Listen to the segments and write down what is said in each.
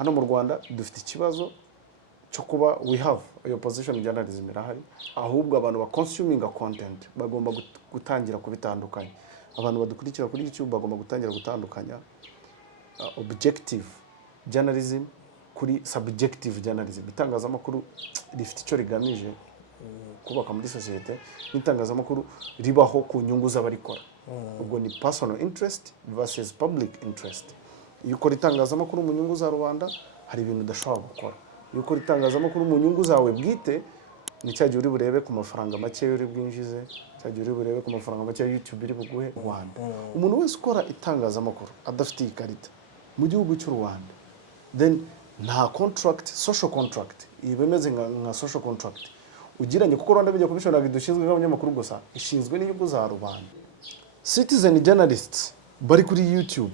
hano mu Rwanda dufite ikibazo cyo kuba we have a opposition journalism irahari, ahubwo abantu ba consuming content bagomba gutangira kubitandukanya. Abantu badukurikira kuri YouTube bagomba gutangira gutandukanya objective journalism kuri subjective journalism. Itangazamakuru rifite icyo rigamije kubaka muri societe, n'itangazamakuru ribaho ku nyungu z'abarikora. Ubwo ni personal interest versus public interest. Iyo ukora itangazamakuru mu nyungu za rubanda hari ibintu udashobora gukora. Iyo ukora itangazamakuru mu nyungu zawe bwite, ni cyagiye uri burebe ku mafaranga make uri bwinjize, cyagiye uri burebe ku mafaranga make YouTube iri buguhe Rwanda. Umuntu wese ukora itangazamakuru adafite ikarita mu gihugu cy'u Rwanda, then nta contract, social contract ibemeze nka social contract ugiranye, kuko Rwanda Media Commission ntabwo idushinzwe nk'abanyamakuru gusa, ishinzwe n'inyungu za rubanda. Citizen journalists bari kuri YouTube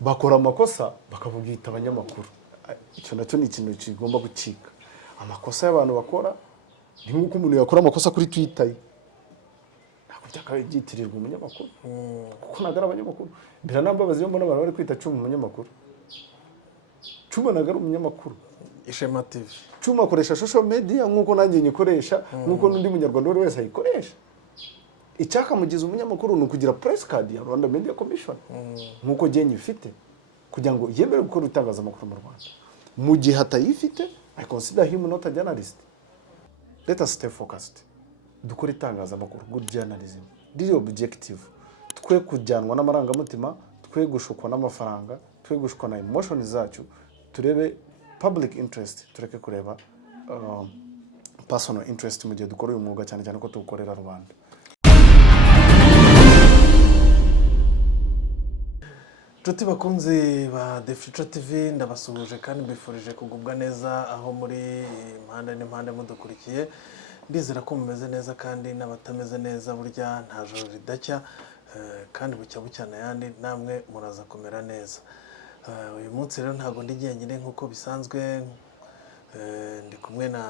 bakora amakosa bakavugita abanyamakuru. Icyo nacyo ni ikintu kigomba gucika. Amakosa y'abantu bakora ni nk'uko umuntu yakora amakosa kuri Twitter ye, ntabwo byakabaye byitirirwa umunyamakuru, kuko nagara abanyamakuru. Biranambabaza iyo mbona abantu bari kwita Cuma umunyamakuru. Cuma nagara umunyamakuru. Ishema TV. Cuma akoresha social media nk'uko nanjye nyikoresha, nk'uko n'undi munyarwanda wese ayikoresha. Icyakamugize umunyamakuru ni ukugira press card ya Rwanda Media Commission, nk'uko Jenny ifite, kugira ngo yemere gukora itangazamakuru mu Rwanda. Mu gihe atayifite, I consider him not a journalist. Let us stay focused. Dukora itangazamakuru, good journalism. Diri objective. Twe kujyanwa n'amarangamutima, twe gushukwa n'amafaranga, twe gushukwa na emotions zacu, turebe public interest, tureke kureba personal interest mu gihe dukora uyu mwuga, cyane cyane ko tuwukorera rubanda. Nshuti bakunzi ba The Future TV, ndabasuhuje kandi mbifurije kugubwa neza aho muri impande n'impande mudukurikiye. Ndizera ko mumeze neza, kandi n'abatameze neza burya nta joro ridacya, kandi bucya bucyana yandi namwe muraza kumera neza. Uyu munsi rero ntago ndi jyenyine nk'uko bisanzwe, ndi kumwe na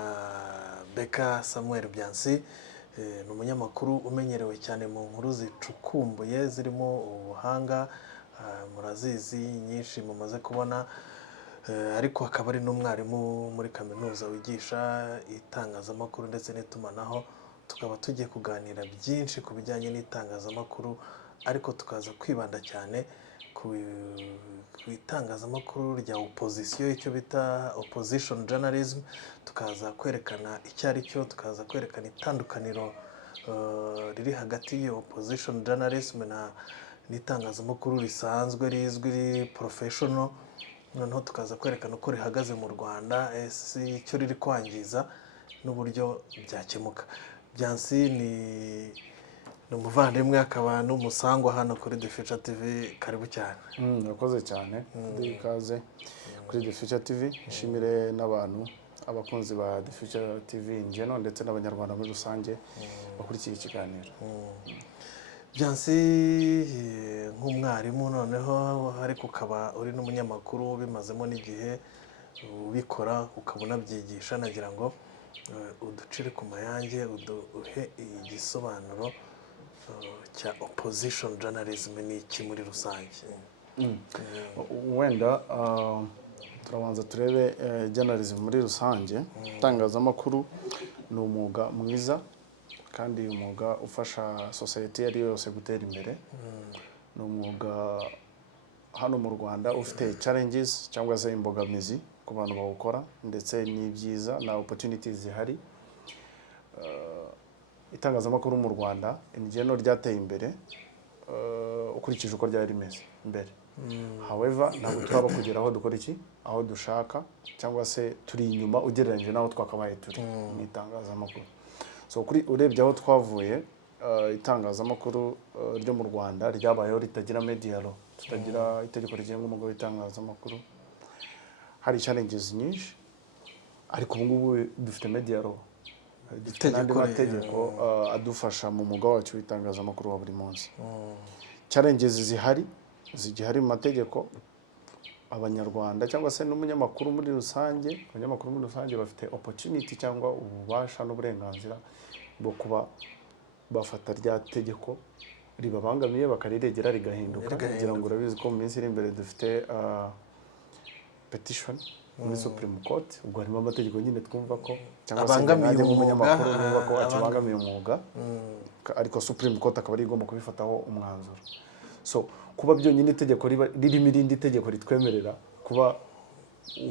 Beka Samuel Byansi, ni umunyamakuru umenyerewe cyane mu nkuru zicukumbuye zirimo ubuhanga, murazizi nyinshi mumaze kubona, ariko akaba ari n'umwarimu muri kaminuza wigisha itangazamakuru ndetse n'itumanaho. Tukaba tugiye kuganira byinshi ku bijyanye n'itangazamakuru, ariko tukaza kwibanda cyane ku itangazamakuru rya opposition, icyo bita opposition journalism. Tukaza kwerekana icyo ari cyo, tukaza kwerekana itandukaniro riri hagati y'iyo opposition journalism n'itangazamakuru risanzwe rizwi professional. Noneho tukaza kwerekana uko rihagaze mu Rwanda, icyo riri kwangiza n'uburyo byakemuka. Byansi ni umuvandimwe, akaba n'umusangwa hano kuri The Future TV. Karibu cyane. Nakoze cyane ikaze kuri The Future TV. Nshimire n'abantu abakunzi ba The Future TV ingeno, ndetse n'abanyarwanda muri rusange bakurikiye ikiganiro. Byansi nk'umwarimu noneho, ariko ukaba uri n'umunyamakuru ubimazemo n'igihe ubikora, ukaba unabyigisha. Nagira ngo uducire ku mayange, uduhe igisobanuro cya opposition journalism ni iki muri rusange. Wenda turabanza turebe journalism muri rusange. Itangazamakuru ni umwuga mwiza, kandi umwuga ufasha society yari yose gutera imbere. Ni umwuga hano mu Rwanda ufite challenges cyangwa se imbogamizi ku bantu bawukora, ndetse n'ibyiza na opportunities zihari. Itangazamakuru mu Rwanda ingeno ryateye imbere ukurikije uko ryari rimeze mbere. However, ntabwo turaba kugera aho dukora iki, aho dushaka, cyangwa se turi inyuma ugereranyije n'aho twakabaye turi mu itangazamakuru. So kuri urebye aho twavuye, itangazamakuru ryo mu Rwanda ryabayeho ritagira media law, tutagira itegeko rigenga umwuga w'itangazamakuru. Hari challenges nyinshi, ariko ubu ngubu dufite media law, dufite andi mategeko adufasha mu mwuga wacu w'itangazamakuru wa buri munsi. Challenges zigihari mu mategeko. Abanyarwanda cyangwa se n'umunyamakuru muri rusange, abanyamakuru muri rusange bafite opportunity cyangwa ububasha n'uburenganzira bwo kuba bafata rya tegeko ribabangamiye bakariregera rigahinduka. Kugira ngo urabizi ko mu minsi iri imbere dufite petition muri Supreme Court, ubwo harimo amategeko nyine twumva ko cyangwa se abangamiye nanjye umwuga, nk'umunyamakuru numva ko akibangamiye umwuga, ariko Supreme Court akaba ari igomba kubifataho umwanzuro. So kuba byonyine itegeko ririmo irindi tegeko ritwemerera kuba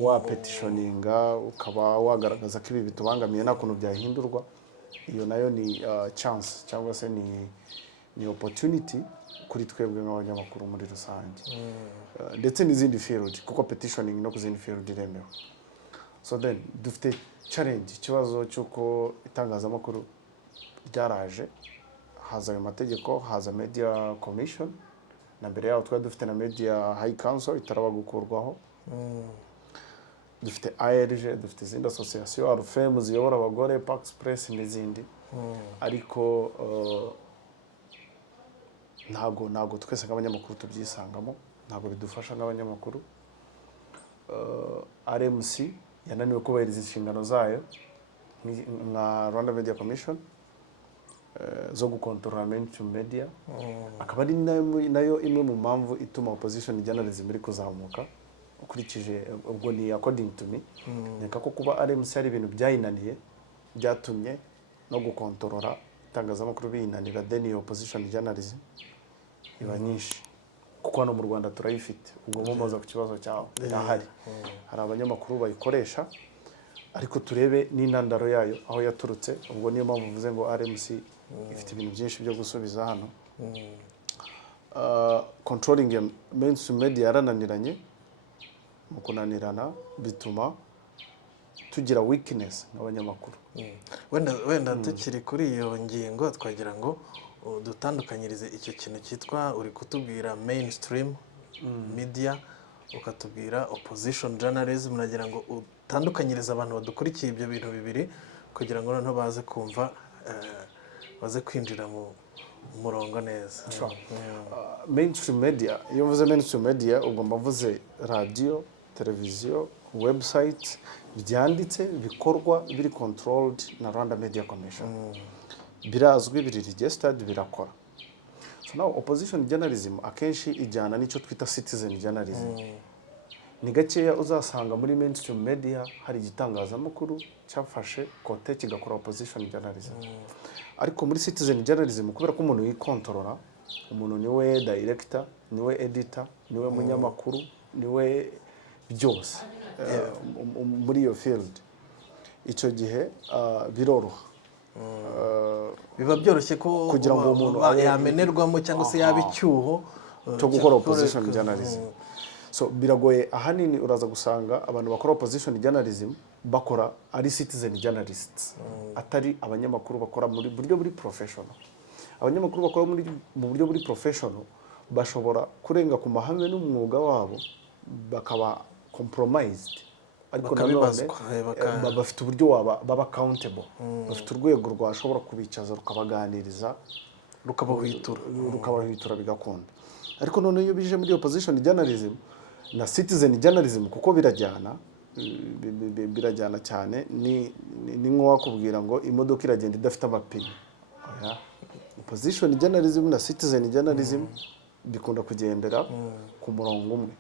wapetitioninga ukaba wagaragaza ko ibi bitubangamiye nta kuntu byahindurwa, iyo nayo ni chance cyangwa se ni opportunity kuri twebwe nk'abanyamakuru muri rusange, ndetse n'izindi field, kuko petitioning no ku zindi field iremewe. So then dufite challenge, ikibazo cy'uko itangazamakuru ryaraje, haza ayo mategeko, haza media commission, na mbere yaho twari dufite na media high council itaraba gukurwaho, dufite ARG, dufite izindi association, RFM ziyobora abagore, Pax Press n'izindi, ariko ntago twese nk'abanyamakuru tubyisangamo, ntago bidufasha nk'abanyamakuru. RMC yananiwe kubahiriza inshingano zayo nka Rwanda Media Commission zo gukontorora mainstream media, akaba ari nayo imwe mu mpamvu ituma opposition journalism iri kuzamuka, ukurikije ubwo ni according to me. Neka ko kuba RMC ari ibintu byayinaniye byatumye no gukontorora itangazamakuru biyinanira, then iyo opposition journalism iba nyinshi, kuko hano mu Rwanda turayifite. Ubwo mumaza ku kibazo cyaho irahari, hari abanyamakuru bayikoresha, ariko turebe n'intandaro yayo aho yaturutse. Ubwo niyo mpamvu mvuze ngo RMC ifite ibintu byinshi byo gusubiza hano. Controlling ya mainstream media yarananiranye, mu kunanirana bituma tugira weakness nk'abanyamakuru. Wenda tukiri kuri iyo ngingo, twagira ngo dutandukanyirize icyo kintu cyitwa, uri kutubwira mainstream media, ukatubwira opposition journalism, nagira ngo utandukanyirize abantu badukurikiye ibyo bintu bibiri, kugira ngo noneho baze kumva, baze kwinjira mu murongo neza. Mainstream media, iyo mvuze mainstream media ubwo mbavuze radio, televiziyo, website byanditse, bikorwa, biri controlled na Rwanda Media Commission, birazwi, biri registered, birakora. So now opposition journalism akenshi ijyana n'icyo twita citizen journalism. Ni gakeya uzasanga muri mainstream media hari igitangazamakuru cyafashe kote kigakora opposition journalism. Ariko muri citizen journalism, kubera ko umuntu yikontorora, umuntu niwe director, niwe editor, niwe munyamakuru, niwe byose muri iyo field, icyo gihe biroroha, biba byoroshye ko kugira ngo umuntu yamenerwamo cyangwa se yaba icyuho cyo gukora opposition journalism. So biragoye, ahanini uraza gusanga abantu bakora opposition journalism bakora ari citizen journalists, atari abanyamakuru bakora muri buryo buri professional. Abanyamakuru bakora mu buryo buri professional bashobora kurenga ku mahame n'umwuga wabo, bakaba compromised, ariko nanone bafite uburyo baba accountable, bafite urwego rwashobora kubicaza rukabaganiriza, rukabahitura bigakunda. Ariko none iyo bije muri opposition journalism na citizen journalism, kuko birajyana cyane, ni nko wakubwira ngo imodoka iragenda idafite amapine. Opposition journalism na citizen journalism bikunda kugendera ku murongo umwe.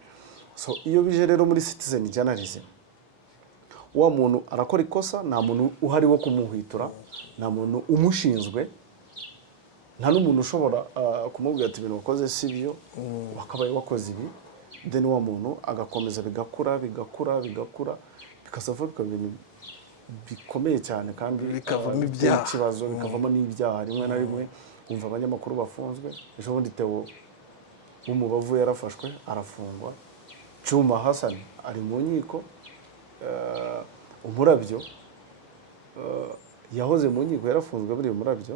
So iyo bije rero muri citizen journalism, wa muntu arakora ikosa, nta muntu uhari wo kumuhitura, nta muntu umushinzwe, nta n'umuntu ushobora kumubwira ati ibintu wakoze si byo, wakabaye wakoze ibi, then wa muntu agakomeza bigakura, bikazavuka ibintu bikomeye cyane, kandi bikavamo ibyaha, ikibazo bikavamo n'ibyaha. Rimwe na rimwe umva abanyamakuru bafunzwe, ejo bundi Theo w'Umubavu yarafashwe arafungwa, Cyuma Hassan ari mu nkiko, Umurabyo yahoze mu nkiko yarafunzwe buri Umurabyo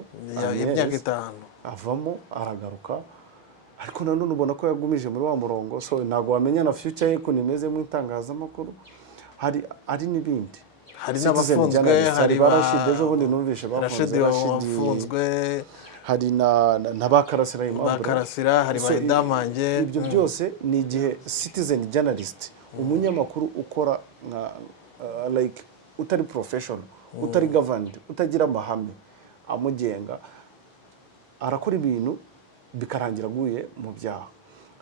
imyaka 5, avamo aragaruka, ariko nanone ubona ko yagumije muri wa murongo. So ntago wamenya na future ye ko nimeze mu itangazamakuru. Hari n'ibindi, hari n'abafunzwe, hari barashide, ejo bundi numvishe bafunzwe, hari na bakarasira hari bayidamange. Ibyo byose ni igihe citizen journalist, umunyamakuru ukora nka like utari professional, utari governed, utagira amahame amugenga, arakora ibintu bikarangira aguye mu byaha.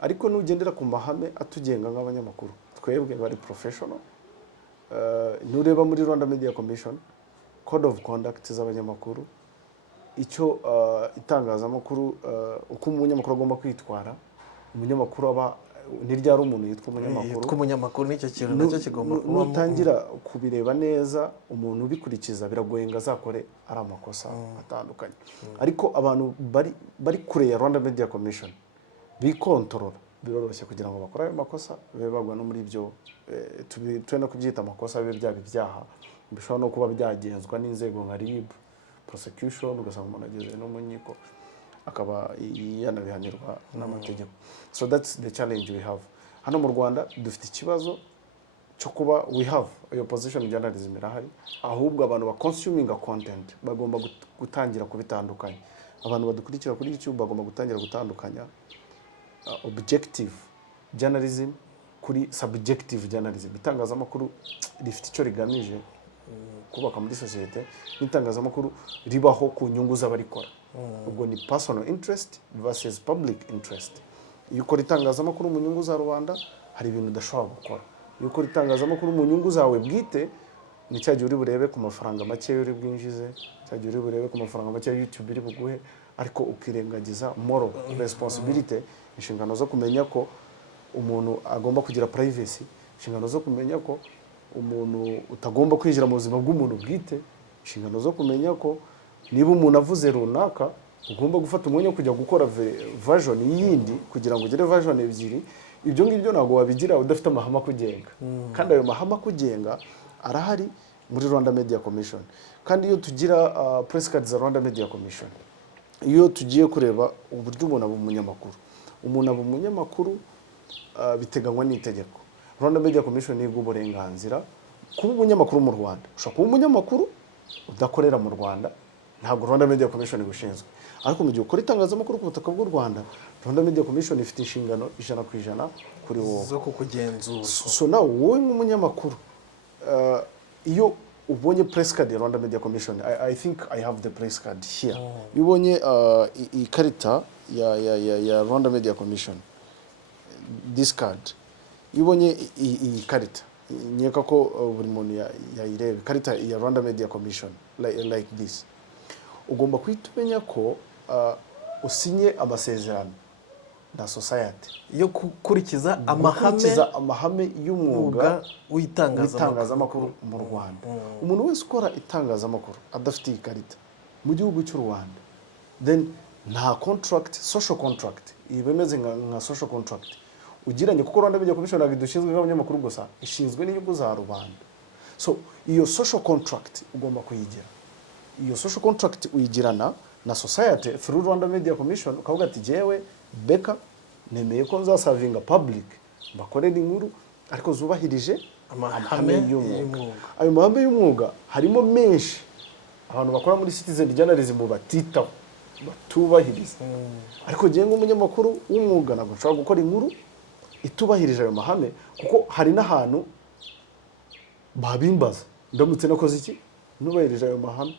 Ariko nugendera ku mahame atugenga nk'abanyamakuru, twebwe bari professional, nureba muri Rwanda Media Commission code of conduct z'abanyamakuru icyo itangazamakuru uko umunyamakuru agomba kwitwara umunyamakuru aba ntiryari umuntu yitwa umunyamakuru nicyo kintu nacyo kigomba kuba nutangira kubireba neza umuntu ubikurikiza biragoye ngo azakore ari amakosa atandukanye ariko abantu bari kure ya Rwanda Media Commission bikontorora biroroshye kugira ngo bakore ayo makosa bibe bagwa no muri ibyo tubona kubyita amakosa bibe byaba ibyaha bishobora no kuba byagenzwa n'inzego nka RIB prosecution ugasanga umuntu ageze no mu nkiko akaba yanabihanirwa n'amategeko. So that's the challenge we have. Hano mu Rwanda dufite ikibazo cyo kuba we have your position journalism irahari ahubwo abantu ba consuming content bagomba gutangira kubitandukanya. Abantu badukurikira kuri YouTube bagomba gutangira gutandukanya objective journalism kuri subjective journalism. Itangazamakuru rifite icyo rigamije kubaka muri societe n'itangazamakuru ribaho ku nyungu z'abarikora. Ubwo ni personal interest versus public interest. Iyo ukora itangazamakuru mu nyungu za rubanda hari ibintu udashobora gukora. Iyo ukora itangazamakuru mu nyungu zawe bwite ni cyagiye uri burebe ku mafaranga make uri bwinjize, cyagiye uri burebe ku mafaranga make YouTube iri buguhe, ariko ukirengagiza moral responsibility, inshingano zo kumenya ko umuntu agomba kugira privacy, inshingano zo kumenya ko umuntu utagomba kwinjira mu buzima bw'umuntu bwite, inshingano zo kumenya ko niba umuntu avuze runaka ugomba gufata umwanya wo kujya gukora version yindi kugira ngo ugere version ebyiri. Ibyo ngibyo ntabwo wabigira udafite amahame kugenga, kandi ayo mahame kugenga arahari muri Rwanda Media Commission. Kandi iyo tugira press card za Rwanda Media Commission, iyo tugiye kureba uburyo umuntu aba umunyamakuru biteganywa n'itegeko. Rwanda Media Commission ni uburenganzira kuba umunyamakuru mu Rwanda. Ushobora kuba umunyamakuru udakorera mu Rwanda, ntabwo Rwanda Media Commission igushinzwe. Ariko mu gihe ukora itangazamakuru ku butaka bw'u Rwanda, Rwanda Media Commission ifite inshingano 100% kuri wowe zo kukugenzura. So nawe wowe nk'umunyamakuru iyo ubonye press card ya Rwanda Media Commission, I think I have the press card here. Iyo ubonye ikarita ya Rwanda Media Commission, this card, iyo ubonye iyi karita nyeka ko buri muntu yayirebe karita ya Rwanda Media Commission like this, ugomba kwitumenya ko usinye amasezerano na society yo gukurikiza amahame y'umwuga w'itangazamakuru mu Rwanda. Umuntu wese ukora itangazamakuru adafite ikarita mu gihugu cy'u Rwanda, then nta contract, social contract ibemeze nka social contract ugiranye, kuko Rwanda Media Commission ntabwo idushinzwe nk'abanyamakuru gusa, ishinzwe n'inyungu za rubanda. So iyo social contract ugomba kuyigira, iyo social contract uyigirana na society through Rwanda Media Commission, ukavuga ati jewe Beka nemeye ko nzasavinga public bakorera inkuru ariko zubahirije amahame y'umwuga. Ayo mahame y'umwuga harimo menshi abantu bakora muri citizen journalism batubahiriza, ariko jewe nk'umunyamakuru w'umwuga ntabwo nshobora gukora inkuru itubahirije ayo mahame, kuko hari n'ahantu babimbaza ndamutse nakoze iki nubahirije ayo mahame,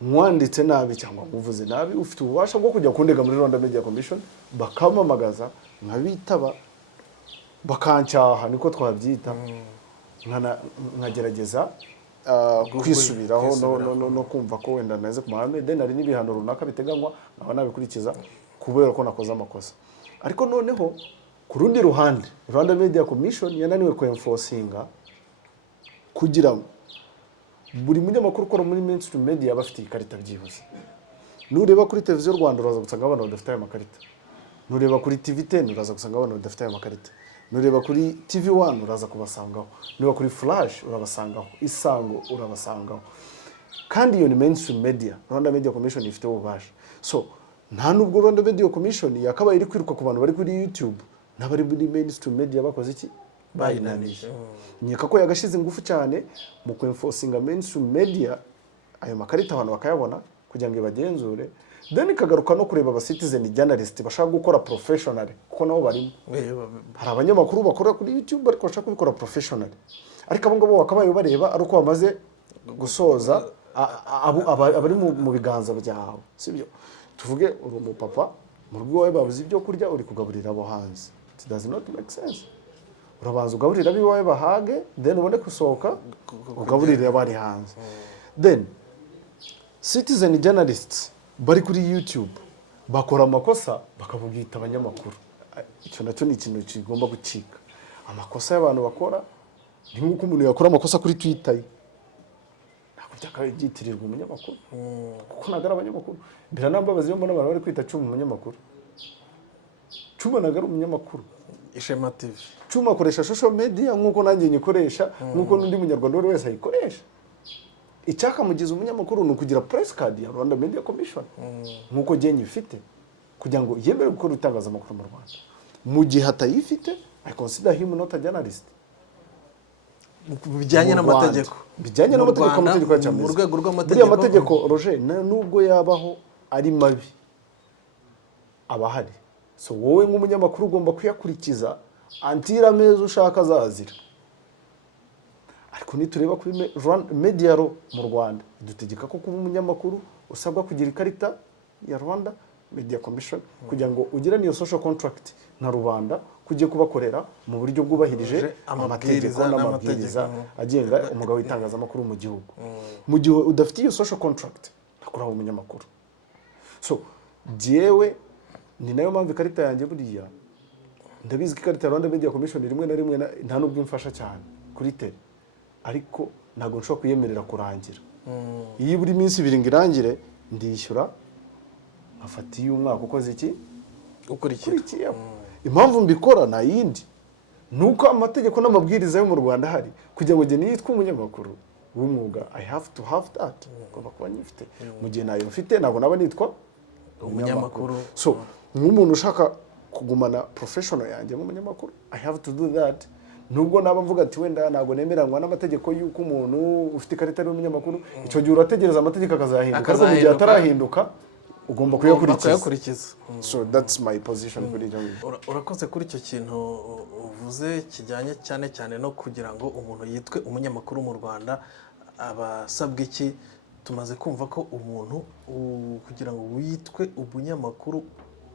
mwanditse nabi cyangwa muvuze nabi, ufite ububasha bwo kujya kundega muri Rwanda Media Commission bakamamagaza nkabitaba bakancyaha, niko twabyita, nkagerageza kwisubiraho no kumva ko wenda naze ku mahame, then hari n'ibihano runaka biteganywa nkaba nabikurikiza kubera ko nakoze amakosa. Ariko noneho ku rundi ruhande Rwanda Media Commission yananiwe kuenforcinga kugira ngo buri munyamakuru ukora muri mainstream media bafite ikarita byibuze. Nureba kuri televiziyo Rwanda uraza gusanga abantu badafite ayo makarita, nureba kuri TV10 uraza gusanga abantu badafite ayo makarita, nureba kuri TV1 uraza kubasangaho, nureba kuri Flash urabasangaho, Isango urabasangaho. Kandi iyo ni mainstream media, Rwanda Media Commission ifite ububasha. So nta nubwo Rwanda Media Commission yakabaye iri kwiruka ku bantu bari kuri YouTube n'abari muri mainstream media bakoze iki bayinanije. Nyeka ko yagashize ingufu cyane mu kuenforcinga mainstream media ayo makarita abantu bakayabona kugira ngo ibagenzure, then ikagaruka no kureba aba citizen journalist bashaka gukora professionally, kuko nabo barimo. Hari abanyamakuru bakora kuri YouTube ariko bashaka kubikora professionally, ariko abo ngabo bakabaye bareba ari uko bamaze gusoza abari mu biganza byawe, sibyo? Tuvuge uri umupapa mu rugo wawe babuze ibyo kurya uri kugaburira abo hanze, it does not make sense. urabanza ugaburira abiwawe bahage then ubone gusohoka ugaburire abari hanze. Then citizen journalists bari kuri YouTube bakora amakosa bakabugita abanyamakuru. Icyo nacyo ni ikintu kigomba gucika. Amakosa y'abantu bakora ni nk'uko umuntu yakora amakosa kuri Twitter ye, ntabwo byakabyitirirwa umunyamakuru kuko nagara abanyamakuru. Biranambabaza iyo mbona abantu bari kwita Cuma umunyamakuru. Cuma nagara umunyamakuru. Ishema TV. Cuma akoresha social media nk'uko nanjye nyikoresha, nk'uko n'undi munyarwanda wese ayikoresha. Icyaka mugize umunyamakuru ni ukugira press card ya Rwanda Media Commission nk'uko je nyifite kugira ngo yemere gukora itangazamakuru mu Rwanda. Mu gihe atayifite, I consider him not a journalist. Bijyanye n'amategeko. Bijyanye n'amategeko amategeko mu cyameze. rwego rw'amategeko. Buriya amategeko Roger nubwo yabaho ari mabi abahari. So wowe nk'umunyamakuru ugomba kuyakurikiza antira meza ushaka azazira. Ariko nitureba kuri media law mu Rwanda dutegeka ko kuba umunyamakuru usabwa kugira ikarita ya Rwanda Media Commission kugira ngo ugire niyo social contract na rubanda kujye kubakorera mu buryo bwubahirije amategeko n'amabwiriza agenga umugabo w'itangazamakuru mu gihugu. Mu gihe udafite iyo social contract ntakuraho umunyamakuru. So jewe ni nayo mpamvu ikarita yanjye buriya ndabizi ko ikarita ya Rwanda Media Commission rimwe na rimwe nta nubwo imfasha cyane kuri tele, ariko ntabwo nshobora kuyemerera kurangira. Iyo buri minsi 2 ngirangire ndishyura afatiye umwaka ukoze iki ukurikiye. Impamvu mbikora na yindi nuko amategeko n'amabwiriza yo mu Rwanda hari kugira ngo gene yitwa umunyamakuru w'umwuga. I have to have that ngomba kuba nyifite. Mu gihe nayo mfite ntabwo naba nitwa umunyamakuru. So nk'umuntu ushaka kugumana professional yanjye mu munyamakuru, I have to do that. Nubwo naba mvuga ati wenda ntabwo nemeranywa n'amategeko y'uko umuntu ufite ikarita y'umunyamakuru, icyo gihe urategereza amategeko akazahinduka, ariko mu gihe atarahinduka ugomba kuyakurikiza. So that's my position kuri ibyo. Urakoze kuri icyo kintu uvuze kijyanye cyane no kugira ngo umuntu yitwe umunyamakuru mu Rwanda abasabwe iki. Tumaze kumva ko umuntu kugira ngo witwe umunyamakuru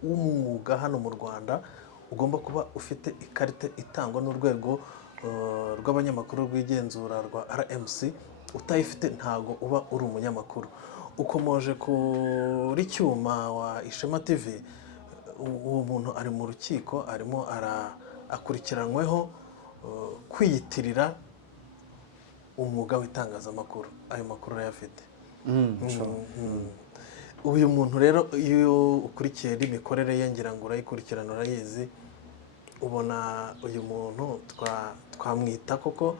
w'umwuga hano mu Rwanda ugomba kuba ufite ikarita itangwa n'urwego rw'abanyamakuru rw'igenzura rwa RMC. Utayifite ntago uba uri umunyamakuru. Ukomoje kuri Cyuma wa Ishema TV, uwo muntu ari mu rukiko arimo akurikiranweho kwiyitirira umwuga w'itangazamakuru. Ayo makuru yafite. Uyu muntu rero iyo ukurikiye imikorere ye ngira ngo urayikurikirana urayizi, ubona uyu muntu twamwita koko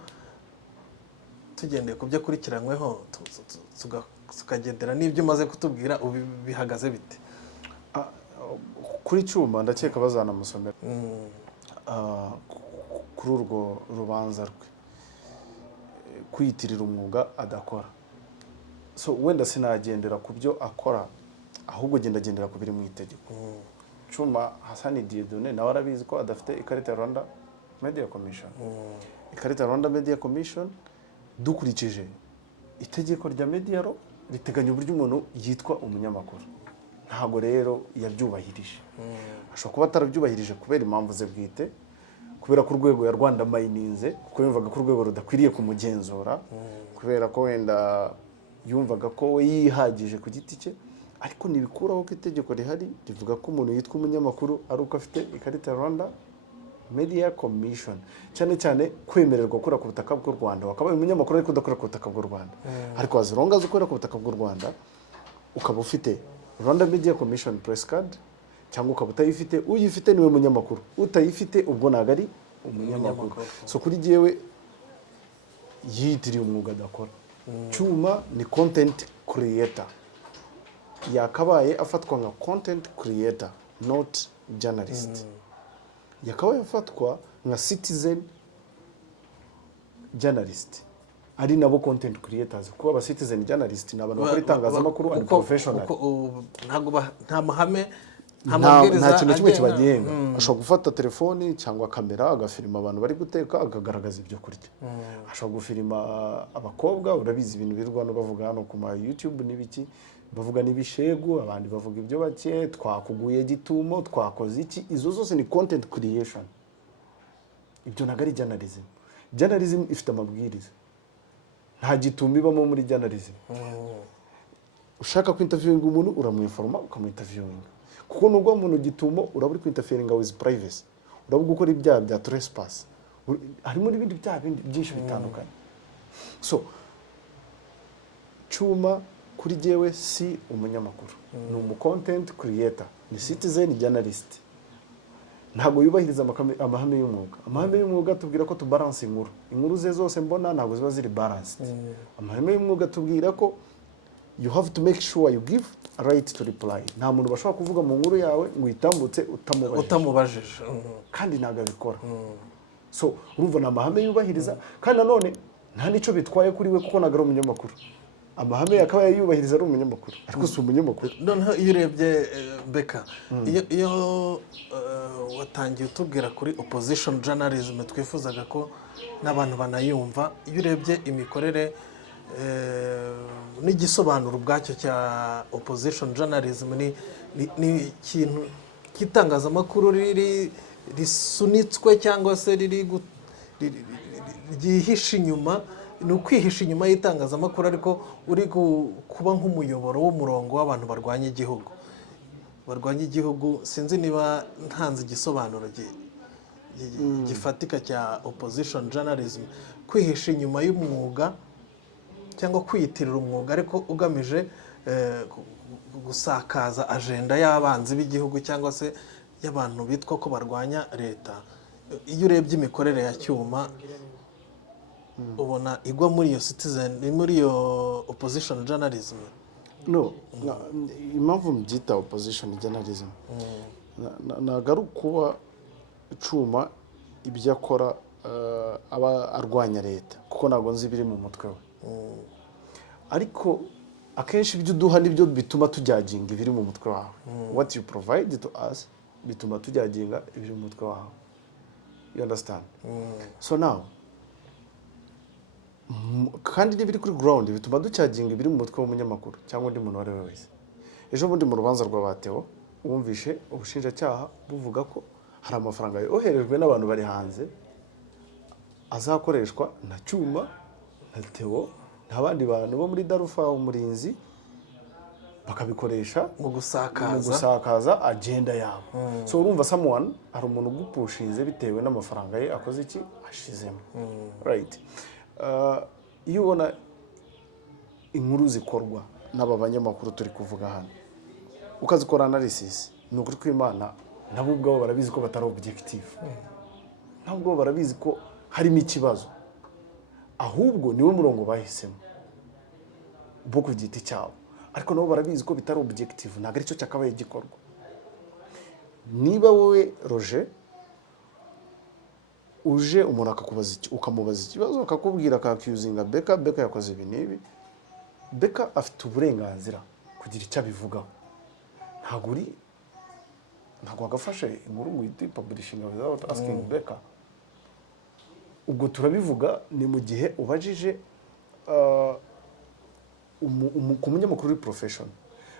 tugendeye ku byo akurikiranyweho tukagendera n'ibyo umaze kutubwira bihagaze bite? Kuri Cyuma ndakeka bazanamusomera kuri urwo rubanza rwe kwiyitirira umwuga adakora. So wenda sinagendera ku byo akora, ahubwo gendera ku biri mu itegeko. Cyuma Hasani Dieudonné nawe arabizi ko adafite ikarita ya Rwanda Media Commission. Ikarita ya Rwanda Media Commission dukurikije itegeko rya media law riteganya uburyo umuntu yitwa umunyamakuru. Ntago rero yabyubahirije. Ashobora kuba atarabyubahirije kubera impamvu ze bwite, kubera ko urwego ya Rwanda mayininze kuko yumvaga ko urwego rudakwiriye kumugenzura, kubera ko wenda yumvaga ko we yihagije ku giti cye, ariko nibikuraho ko itegeko rihari rivuga ko umuntu yitwa umunyamakuru ari uko afite ikarita ya Rwanda Media Commission. Cyane kwemererwa gukora ku butaka bw'u Rwanda. Wakaba umunyamakuru ariko udakora ku butaka bw'u Rwanda. Ariko azironga zikora ku butaka bw'u Rwanda ukaba ufite Rwanda Media Commission press card, cyangwa ukaba utayifite, uyifite niwe munyamakuru, utayifite ubwo ntago ari umunyamakuru. So kuri jewe yitiriye umwuga adakora. Cyuma ni content creator. Yakabaye afatwa nka content creator, not journalist. Yakabaye afatwa nka citizen journalist. Ari nabo content creators. Kuba aba citizen journalist ni abantu bakora itangazamakuru ari professional. Nta mahame nta kintu kimwe kibagenga. Ashobora gufata telefoni cyangwa kamera agafilima abantu bari guteka akagaragaza ibyo kurya. Ashobora gufilima abakobwa, urabizi ibintu birwano bavuga hano ku ma YouTube n'ibiki, bavuga n'ibishegu, abandi bavuga ibyo bake, twakuguye gitumo, twakoze iki. Izo zose ni content creation. ibyo ntabwo ari journalism. Journalism ifite amabwiriza, nta gituma ibamo muri journalism. Ushaka kwinterviewinga umuntu uramwinforma ukamwinterviewinga, kuko nubwo umuntu gitumo uraburi kwinterferinga with privacy, uraburi gukora ibyaha bya trespass, harimo n'ibindi byaha byinshi bitandukanye. So Cyuma kuri jewe si umunyamakuru, ni umu content creator, ni citizen journalist. Ntabwo yubahiriza amahame y'umwuga. Amahame y'umwuga tubwira ko tubalance inkuru ze zose mbona ntabwo ziba ziri balanced. Amahame y'umwuga tubwira ko you have to make sure you give a right to reply. Nta muntu bashobora kuvuga mu nkuru yawe ngo itambutse utamubajije kandi ntabwo abikora. So urumva na amahame yubahiriza, kandi nanone nta nico bitwaye kuri we kuko nagara umunyamakuru. Amahame yakaba yayubahiriza ari umunyamakuru, ariko si umunyamakuru. Noneho iyo urebye Beka, iyo watangiye utubwira kuri opposition journalism, twifuzaga ko n'abantu banayumva. Iyo urebye imikorere n'igisobanuro ubwacyo cya opposition journalism, ni ikintu cy'itangazamakuru risunitswe cyangwa se ryihishe inyuma, ni ukwihisha inyuma y'itangazamakuru ariko uri kuba nk'umuyoboro w'umurongo w'abantu barwanya igihugu. Sinzi niba ntanze igisobanuro gifatika cya opposition journalism, kwihisha inyuma y'umwuga cyangwa kwiyitirira umwuga ariko ugamije gusakaza agenda y'abanzi b'igihugu cyangwa se y'abantu bitwa ko barwanya leta. Iyo urebye imikorere ya Cyuma ubona igwa muri iyo citizen, muri iyo opposition journalism. No, impamvu mbyita opposition journalism nagaru kuba Cyuma ibyo akora aba arwanya leta, kuko ntabwo nzi biri mu mutwe we. Ariko akenshi ibyo duha nibyo bituma tujyaginga ibiri mu mutwe wawe. What you provide to us bituma tujyaginga ibiri mu mutwe wawe. You understand? So now kandi n'ibiri kuri ground bituma ducyaginga ibiri mu mutwe w'umunyamakuru cyangwa undi muntu wari wese. Ejo bundi mu rubanza rwa Bateo wumvishe ubushinjacyaha buvuga ko hari amafaranga yoherejwe n'abantu bari hanze azakoreshwa na Cyuma na Theo n'abandi bantu bo muri Darufa umurinzi, bakabikoresha mu gusakaza agenda yabo. So urumva someone hari umuntu ugupushinze bitewe n'amafaranga ye akoze iki ashizemo. Right. Iyo ubona inkuru zikorwa n'aba banyamakuru turi kuvuga hano ukazikora analysis, ni ukuri kw'Imana nabo ubwabo barabizi ko batari objective, nabo ubwabo barabizi ko harimo ikibazo, ahubwo niwe murongo bahisemo bo ku giti cyabo, ariko nabo barabizi ko bitari objective, ntabwo ari cyo cyakabaye gikorwa. Niba wowe Roger uje umuntu akakubaza ukamubaza ikibazo akakubwira akakuzinga Beka yakoze ibi n'ibi, Beka afite uburenganzira kugira icyo abivugaho. Ntabwo agafashe inkuru mu publishing without asking Beka. Ubwo turabivuga ni mu gihe ubajije ku munyamakuru uri profession.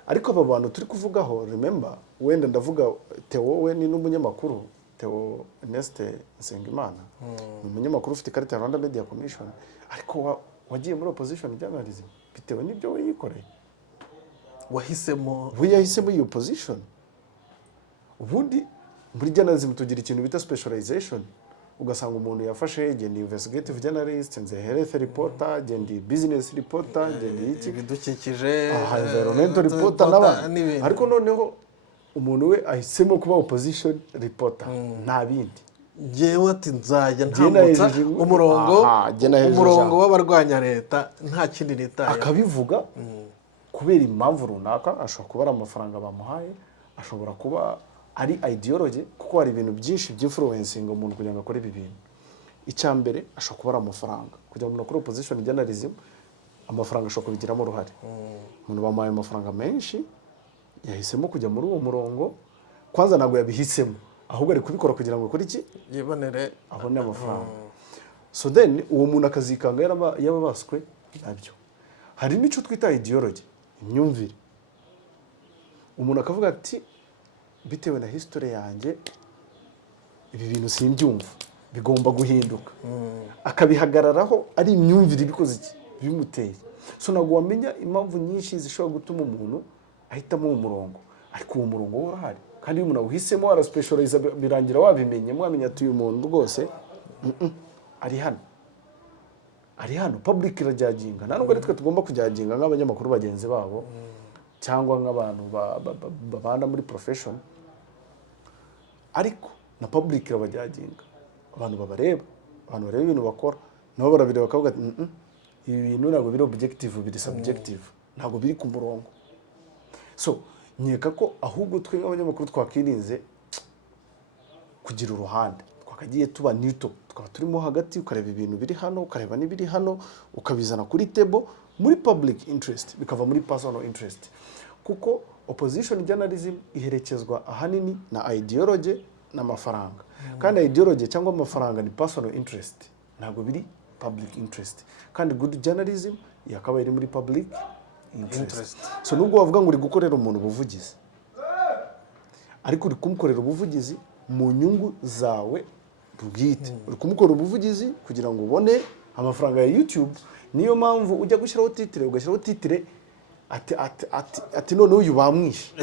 Ariko aba bantu turi kuvugaho, remember, wenda ndavuga Theo we ni n'umunyamakuru, Theo Neste Nsengimana, umunyamakuru ufite ikarita ya Rwanda Media Commission, ariko wagiye muri opposition journalism bitewe n'ibyo we yikoreye. Yahisemo iyo position. Ubundi muri journalism tugira ikintu bita specialization, ugasanga umuntu yafashe genda investigative journalist, nze health reporter, genda business reporter, genda iki bidukikije, environmental reporter n'abandi. Ariko noneho umuntu we ahisemo kuba opposition reporter, nta bindi. Jewe ati nzajya ntambutsa umurongo w'abarwanya leta, nta kindi nitaye. Akabivuga kubera impamvu runaka, ashobora kuba ari amafaranga bamuhaye, ashobora kuba ari ideology, kuko hari ibintu byinshi by'influencing umuntu kugira ngo akore ibi bintu. Icyambere ashobora kuba ari amafaranga, kugira ngo akore opposition journalism, amafaranga ashobora kubigiramo uruhare. Umuntu bamuhaye amafaranga menshi, yahisemo kujya muri uwo murongo, kwanza ntabwo yabihisemo, ahubwo ari kubikora kugira ngo akore iki yibonere abone amafaranga. So then uwo muntu akazikanga yababaswe nabyo. Hari n'icyo twita ideology, imyumvire. Umuntu akavuga ati bitewe na history yanjye ibi bintu simbyumva, bigomba guhinduka akabihagararaho ari imyumvire ibikoze iki bimuteye. So ntabwo wamenya impamvu nyinshi zishobora gutuma umuntu ahitamo uwo murongo, ariko uwo murongo wo urahari kandi iyo umuntu awuhisemo araspecialize birangira wabimenye mwamenya ati uyu muntu rwose ari hano public irajyaginga. Nta nubwo ari twe tugomba kujyaginga nk'abanyamakuru bagenzi babo cyangwa nk'abantu babana muri profession, ariko na public irabajyaginga, abantu babareba, abantu bareba ibintu bakora nabo barabireba bakavuga ati ibi bintu ntabwo biri objective, biri subjective, ntabwo biri ku murongo. So nkeka ko ahubwo twe nk'abanyamakuru twakirinze kugira uruhande, twakagiye tuba neutral, tukaba turimo hagati, ukareba ibintu biri hano, ukareba n'ibiri hano, ukabizana kuri table muri public interest bikava muri personal interest. Kuko opposition journalism iherekezwa ahanini na ideology n'amafaranga, kandi ideology cyangwa amafaranga ni personal interest, ntabwo biri public interest. Kandi good journalism yakaba iri muri public interest. So nubwo wavuga ngo uri gukorera umuntu ubuvugizi, ariko uri kumukorera ubuvugizi mu nyungu zawe bwite, uri kumukorera ubuvugizi kugira ngo ubone amafaranga ya YouTube. Niyo mpamvu ujya gushyiraho titire, ugashyiraho titire ati none uyu bamwishe,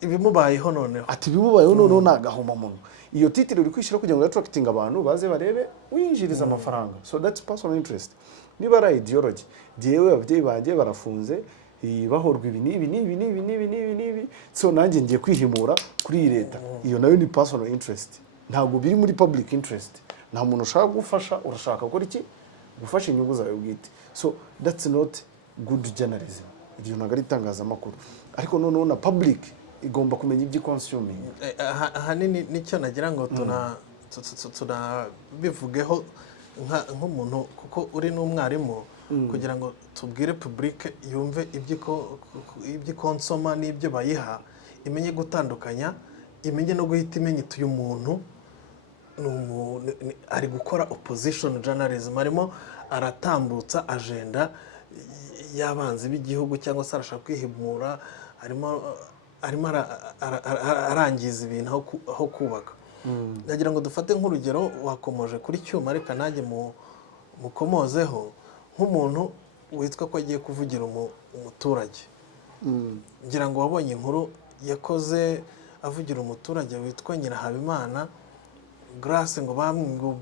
ibimubayeho noneho, ati bimubayeho noneho nagahoma muntu. Iyo titire uri kwishyira kugira ngo attracting abantu baze barebe winjiriza amafaranga. So that's personal interest. Niba ari ideology, jewe ababyeyi banjye barafunze bahorwa ibi n'ibi, so nanjye ngiye kwihimura kuri iyi leta, iyo nayo ni personal interest, ntabwo biri muri public interest. Nta muntu ushaka gufasha, urashaka gukora iki? Gufasha inyungu zawe bwite. So that's not good journalism. Ibyo ntabwo ari itangazamakuru. Ariko noneho na public igomba kumenya ibyo consuming. Ahanini nicyo nagira ngo tunabivugeho nk'umuntu, kuko uri n'umwarimu, kugira ngo tubwire public yumve ibyo konsoma n'ibyo bayiha, imenye gutandukanya, imenye no guhita imenya iti uyu muntu ari gukora opposition journalism, arimo aratambutsa agenda y'abanzi b'igihugu cyangwa se arashaka kwihimura, arimo arangiza ibintu aho kubaka. Nagira ngo dufate nk'urugero, wakomoje kuri cyuma, reka nanjye mukomozeho nk'umuntu witwa ko agiye kuvugira umuturage. Ngira ngo wabonye inkuru yakoze avugira umuturage witwa Nyirahabimana Grace, ngo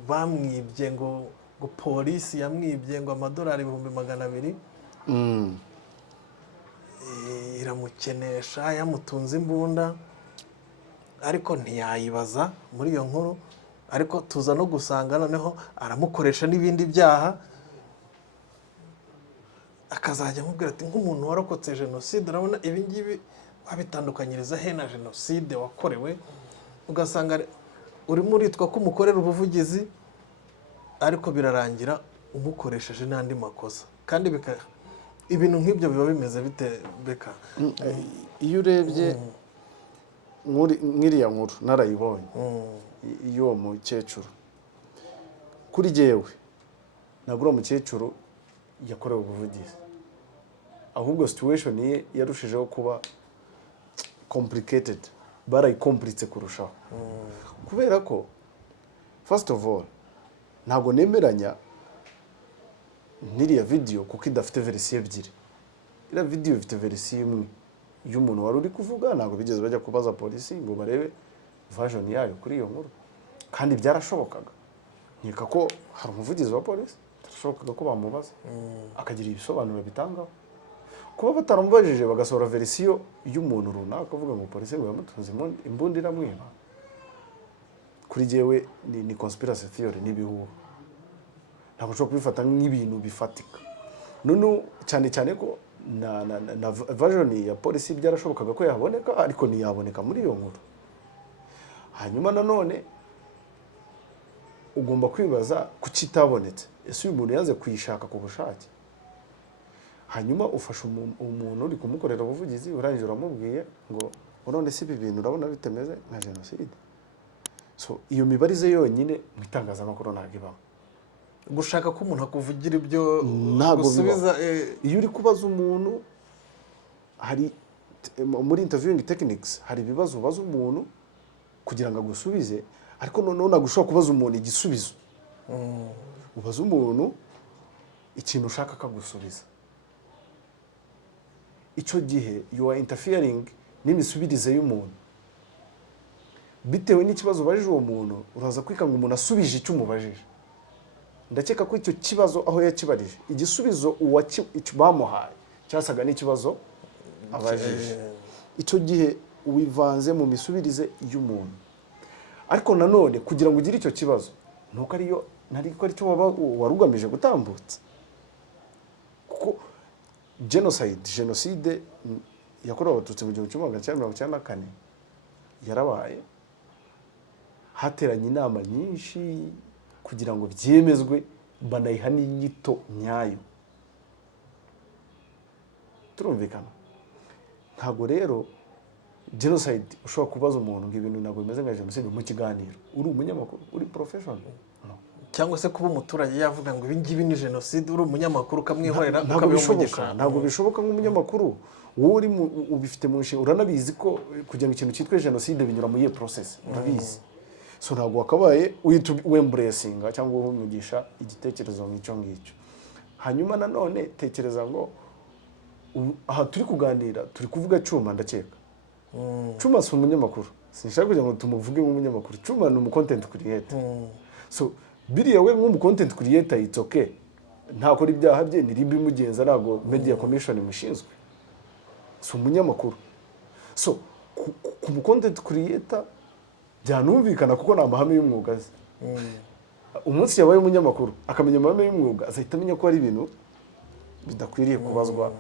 bamwibye, ngo polisi yamwibye ngo amadolari 200,000, iramukenesha, yamutunze imbunda, ariko ntiyayibaza muri iyo nkuru. Ariko tuza no gusanga noneho aramukoresha n'ibindi byaha, akazajya amubwira ati nk'umuntu warokotse jenoside, urabona ibi ngibi wabitandukanyiriza he na jenoside wakorewe. Ugasanga urimo uritwa ko umukorera ubuvugizi, ariko birarangira umukoresheje n'andi makosa. Kandi ibintu nk'ibyo biba bimeze bite Beka? Iyo urebye nk'iriya nkuru narayibonye, y'uwo mukecuru, kuri jyewe ntabwo uwo mukecuru yakorewe ubuvugizi, ahubwo situation ye yarushijeho kuba complicated, barayikomplicate kurushaho. Kubera ko first of all ntabwo nemeranya n'iriya video kuko idafite verisiyo ebyiri. Iriya video ifite verisiyo imwe y'umuntu wari uri kuvuga, ntabwo bigeze bajya kubaza polisi ngo barebe version yayo kuri iyo nkuru, kandi byarashobokaga. Nkeka ko hari umuvugizi wa polisi byarashobokaga ko bamubaza akagira ibisobanuro bitangaho. Kuba bataramubajije bagasohora verisiyo y'umuntu runaka kuvuga ngo polisi ngo yamutunze imbunda iramwiba, kuri jyewe ni conspiracy theory, n'ibihuha. Ntabwo ushobora kubifata nk'ibintu bifatika. None cyane cyane ko na version ya polisi byarashobokaga ko yaboneka, ariko ntiyaboneka muri iyo nkuru. Hanyuma nanone ugomba kwibaza kuki itabonetse. Ese uyu muntu yaze kuyishaka ku bushake? Hanyuma ufasha umuntu uri kumukorera ubuvugizi, urangije uramubwiye ngo none si ibi bintu urabona bitemeze nka jenoside. So iyo mibarize yonyine mu itangazamakuru ntabwo ibaho. Gushaka ko umuntu akuvugira ibyo gusubiza. Iyo uri kubaza umuntu, hari muri interviewing techniques hari ibibazo ubaza umuntu kugira ngo agusubize, ariko noneho ntabwo ushobora kubaza umuntu igisubizo. Ubaza umuntu ikintu ushaka akagusubiza. Icyo gihe you are interfering n'imisubirize y'umuntu. Bitewe n'ikibazo ubajije uwo muntu, uraza kwikanga umuntu asubije icyo umubajije. Ndakeka ko icyo kibazo aho yakibarije, igisubizo icyo bamuhaye cyasaga n'ikibazo abajije. Icyo gihe wivanze mu misubirize y'umuntu. Ariko nanone kugira ngo ugire icyo kibazo, nuko aricyo warugamije gutambutsa. Kuko jenoside yakorewe abatutsi mu 1994 yarabaye, hateranye inama nyinshi kugira ngo byemezwe, banayiha n'inyito nyayo. Turumvikana. Ntabwo rero genocide ushobora kubaza umuntu ngo ibintu ntabwo bimeze nka genocide mu kiganiro. Uri umunyamakuru, uri professional. Cyangwa se kuba umuturage yavuga ngo ibi ngibi ni genocide, uri umunyamakuru ukamwihorera ukabimugisha. Ntabwo bishoboka nk'umunyamakuru. Wowe ubifite mu nshinga, uranabizi ko kugira ngo ikintu cyitwe genocide binyura muri iyo process. Urabizi. So ntabwo wakabaye wembracinga cyangwa umugisha igitekerezo nk'icyo ngicyo. Hanyuma nanone tekereza ngo aha turi kuganira, turi kuvuga Cyuma ndakeka. Cyuma si umunyamakuru. Sinshaka kugira ngo tumuvuge nk'umunyamakuru. Cyuma ni content creator. So biriya we nk'umu content creator it's okay. Ntakora ibyaha bye, ni ribi mugenza, ntago media commission imushinzwe. Si umunyamakuru. So ku content creator byanumvikana kuko nta mahame y'umwuga ze. Umunsi yabaye umunyamakuru akamenya amahame y'umwuga, azahita amenya ko ari ibintu bidakwiriye kubazwa.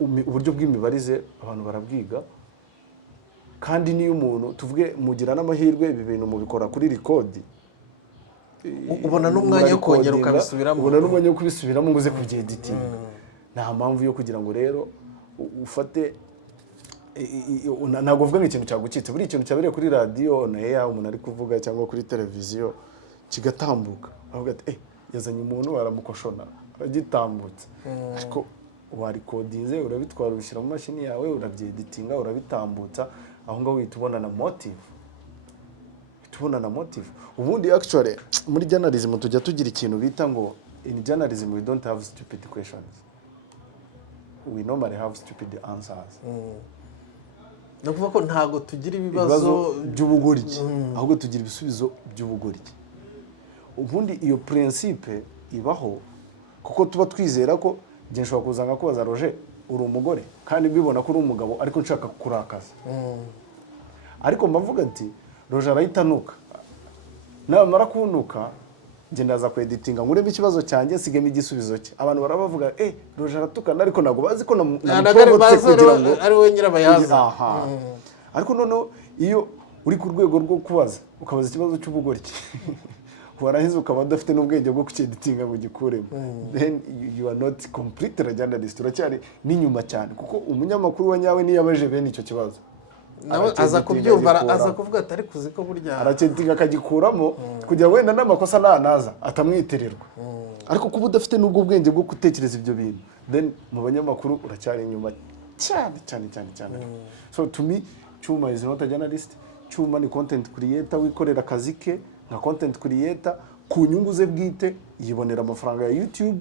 Uburyo bw'imibarize abantu barabwiga, kandi niyo umuntu tuvuge mugira n'amahirwe ibi bintu mubikora kuri record, ubona n'umwanya wo kongera ukabisubiramo, ubona n'umwanya wo kubisubiramo ngo uze kubyeditinga. Nta mpamvu yo kugira ngo rero ufate ntabwo uvuga nk'ikintu cyagucitse. Buri ikintu cyabereye kuri radio na air umuntu ari kuvuga cyangwa kuri televiziyo kigatambuka, avuga ati yazanye umuntu aramukoshona aragitambutse. Ariko warikodinze, urabitwara ubishyira mu mashini yawe, urabyeditinga, urabitambutsa, aho ngaho uhita ubona na motive. Ubundi actually muri journalism tujya tugira ikintu bita ngo in journalism we don't have stupid questions, we normally have stupid answers. No kuvuga ko ntago tugira ibibazo by'ubugoryi, ahubwo tugira ibisubizo by'ubugoryi. Ubundi iyo principe ibaho kuko tuba twizera ko nje nshobora kuzanga kubaza Roger uri umugore kandi mbibona ko uri umugabo ariko nshaka kurakaza. Ariko mbavuga ati Roger arayitanuka, namara kunuka nje ndaza kweditinga ngurebe ikibazo cyanjye sigeme igisubizo cye. Abantu barabavuga Roger aratukana, ariko nago bazi ko ari we nyirabayaza. Ariko noneho iyo uri ku rwego rwo kubaza ukabaza ikibazo cy'ubugoryi warahize ukaba udafite n'ubwenge bwo kucyeditinga ngo gikuremo, then you are not complete journalist, uracyari n'inyuma cyane. Kuko umunyamakuru wa nyawe niyabaje bene icyo kibazo nawe aza kubyumva, aza kuvuga atari kuzi ko burya aracyeditinga akagikuramo kugira wenda n'amakosa nanaza atamwitirirwa. Ariko kuba udafite n'ubwo bwenge bwo gutekereza ibyo bintu, then mu banyamakuru uracyari inyuma cyane. So to me Cyuma is not a journalist. Cyuma ni content creator wikorera akazi ke nka content creator ku nyungu ze bwite, yibonera amafaranga ya YouTube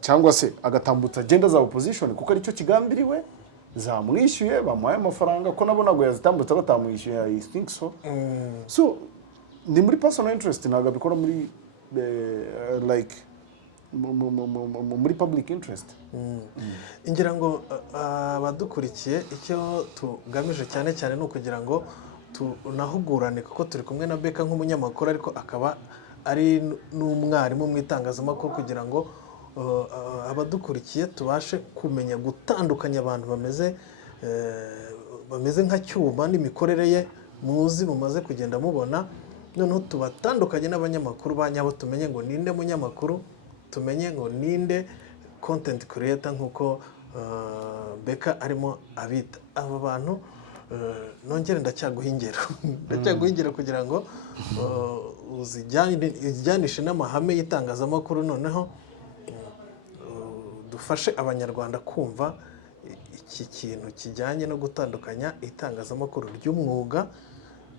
cyangwa se agatambutsa agenda za opposition kuko ari cyo kigambiriwe, zamwishyuye bamuhaye amafaranga ko nabonago yazitambutsa batamwishyuye. I think so. So ni muri personal interest, ntago bikora muri like muri public interest. Ngira ngo abadukurikiye icyo tugamije cyane cyane no kugira ngo tunahugurane, kuko turi kumwe na Beka nk'umunyamakuru ariko akaba ari n'umwarimu mu itangazamakuru, kugira ngo abadukurikiye tubashe kumenya gutandukanya abantu bameze nka Cyuma n'imikorere ye muzi mumaze kugenda mubona. Noneho tubatandukanye n'abanyamakuru banyabo, tumenye ngo ninde munyamakuru, tumenye ngo ninde content creator nk'uko Beka arimo abita. Aba bantu nongere ndacyaguha ingero kugira ngo uzijyanishe n'amahame y'itangazamakuru, noneho dufashe abanyarwanda kumva iki kintu kijyanye no gutandukanya itangazamakuru ry'umwuga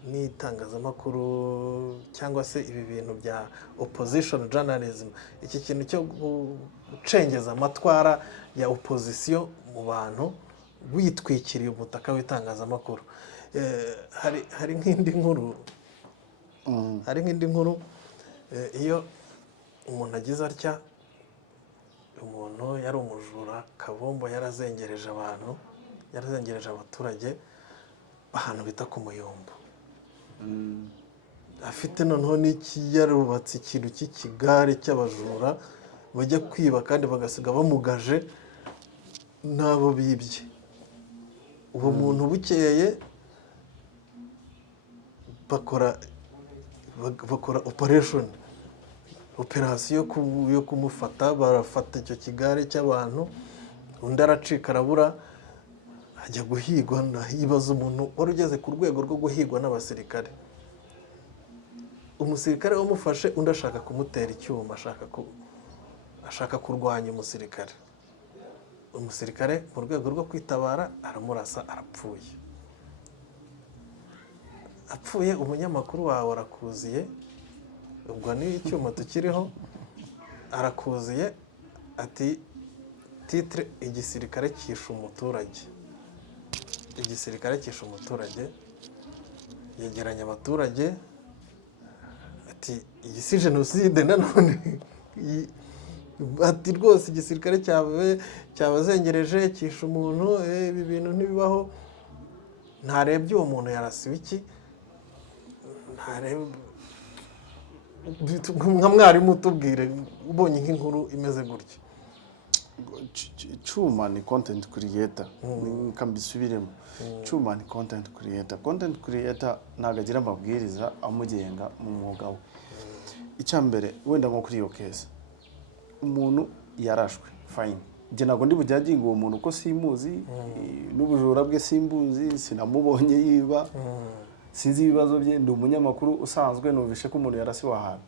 n'itangazamakuru cyangwa se ibi bintu bya opposition journalism, iki kintu cyo gucengeza amatwara ya opposition mu bantu witwikiriye umutaka w'itangazamakuru. Hari nk'indi nkuru iyo umuntu agize atya, umuntu yari umujura kabombo, yarazengereje abaturage ahantu bita ku Muyumbu, afite noneho yarubatse ikintu cy'ikigare cy'abajura bajya kwiba kandi bagasiga bamugaje n'abo bibye. uwo muntu bukeye bakora operasiyo yo kumufata, barafata icyo kigare cy'abantu, undi aracika arabura, ajya guhigwa. Hibaza umuntu wari ugeze ku rwego rwo guhigwa n'abasirikare, umusirikare wamufashe, undi ashaka kumutera icyuma, ashaka kurwanya umusirikare. Umusirikare mu rwego rwo kwitabara aramurasa, apfuye. Umunyamakuru wawe arakuziye, ubwo ni icyuma tukiriho, arakuziye ati titre igisirikare cyishe umuturage. Igisirikare cyishe umuturage, yegeranya abaturage ati iyi si jenoside nanone, ati rwose igisirikare cyabazengereje cyishe umuntu, ibi bintu ntibibaho. Ntarebye uwo muntu yarasiwe iki, nka mwarimu utubwire, ubonye nk'inkuru imeze gutya. Cyuma ni content creator, nkambisubiremo. Cyuma ni content creator. Content creator ntago agira amabwiriza amugenga mu mwuga we. Icyambere wenda nko kuri iyo case, umuntu yarashwe, fine. Nge ntago ndi bujyaginga uwo muntu ko simuzi, n'ubujura bwe simbuzi, sinamubonye yiba, sinzi ibibazo bye, ndi umunyamakuru usanzwe, numvishe ko umuntu yarasi wahana.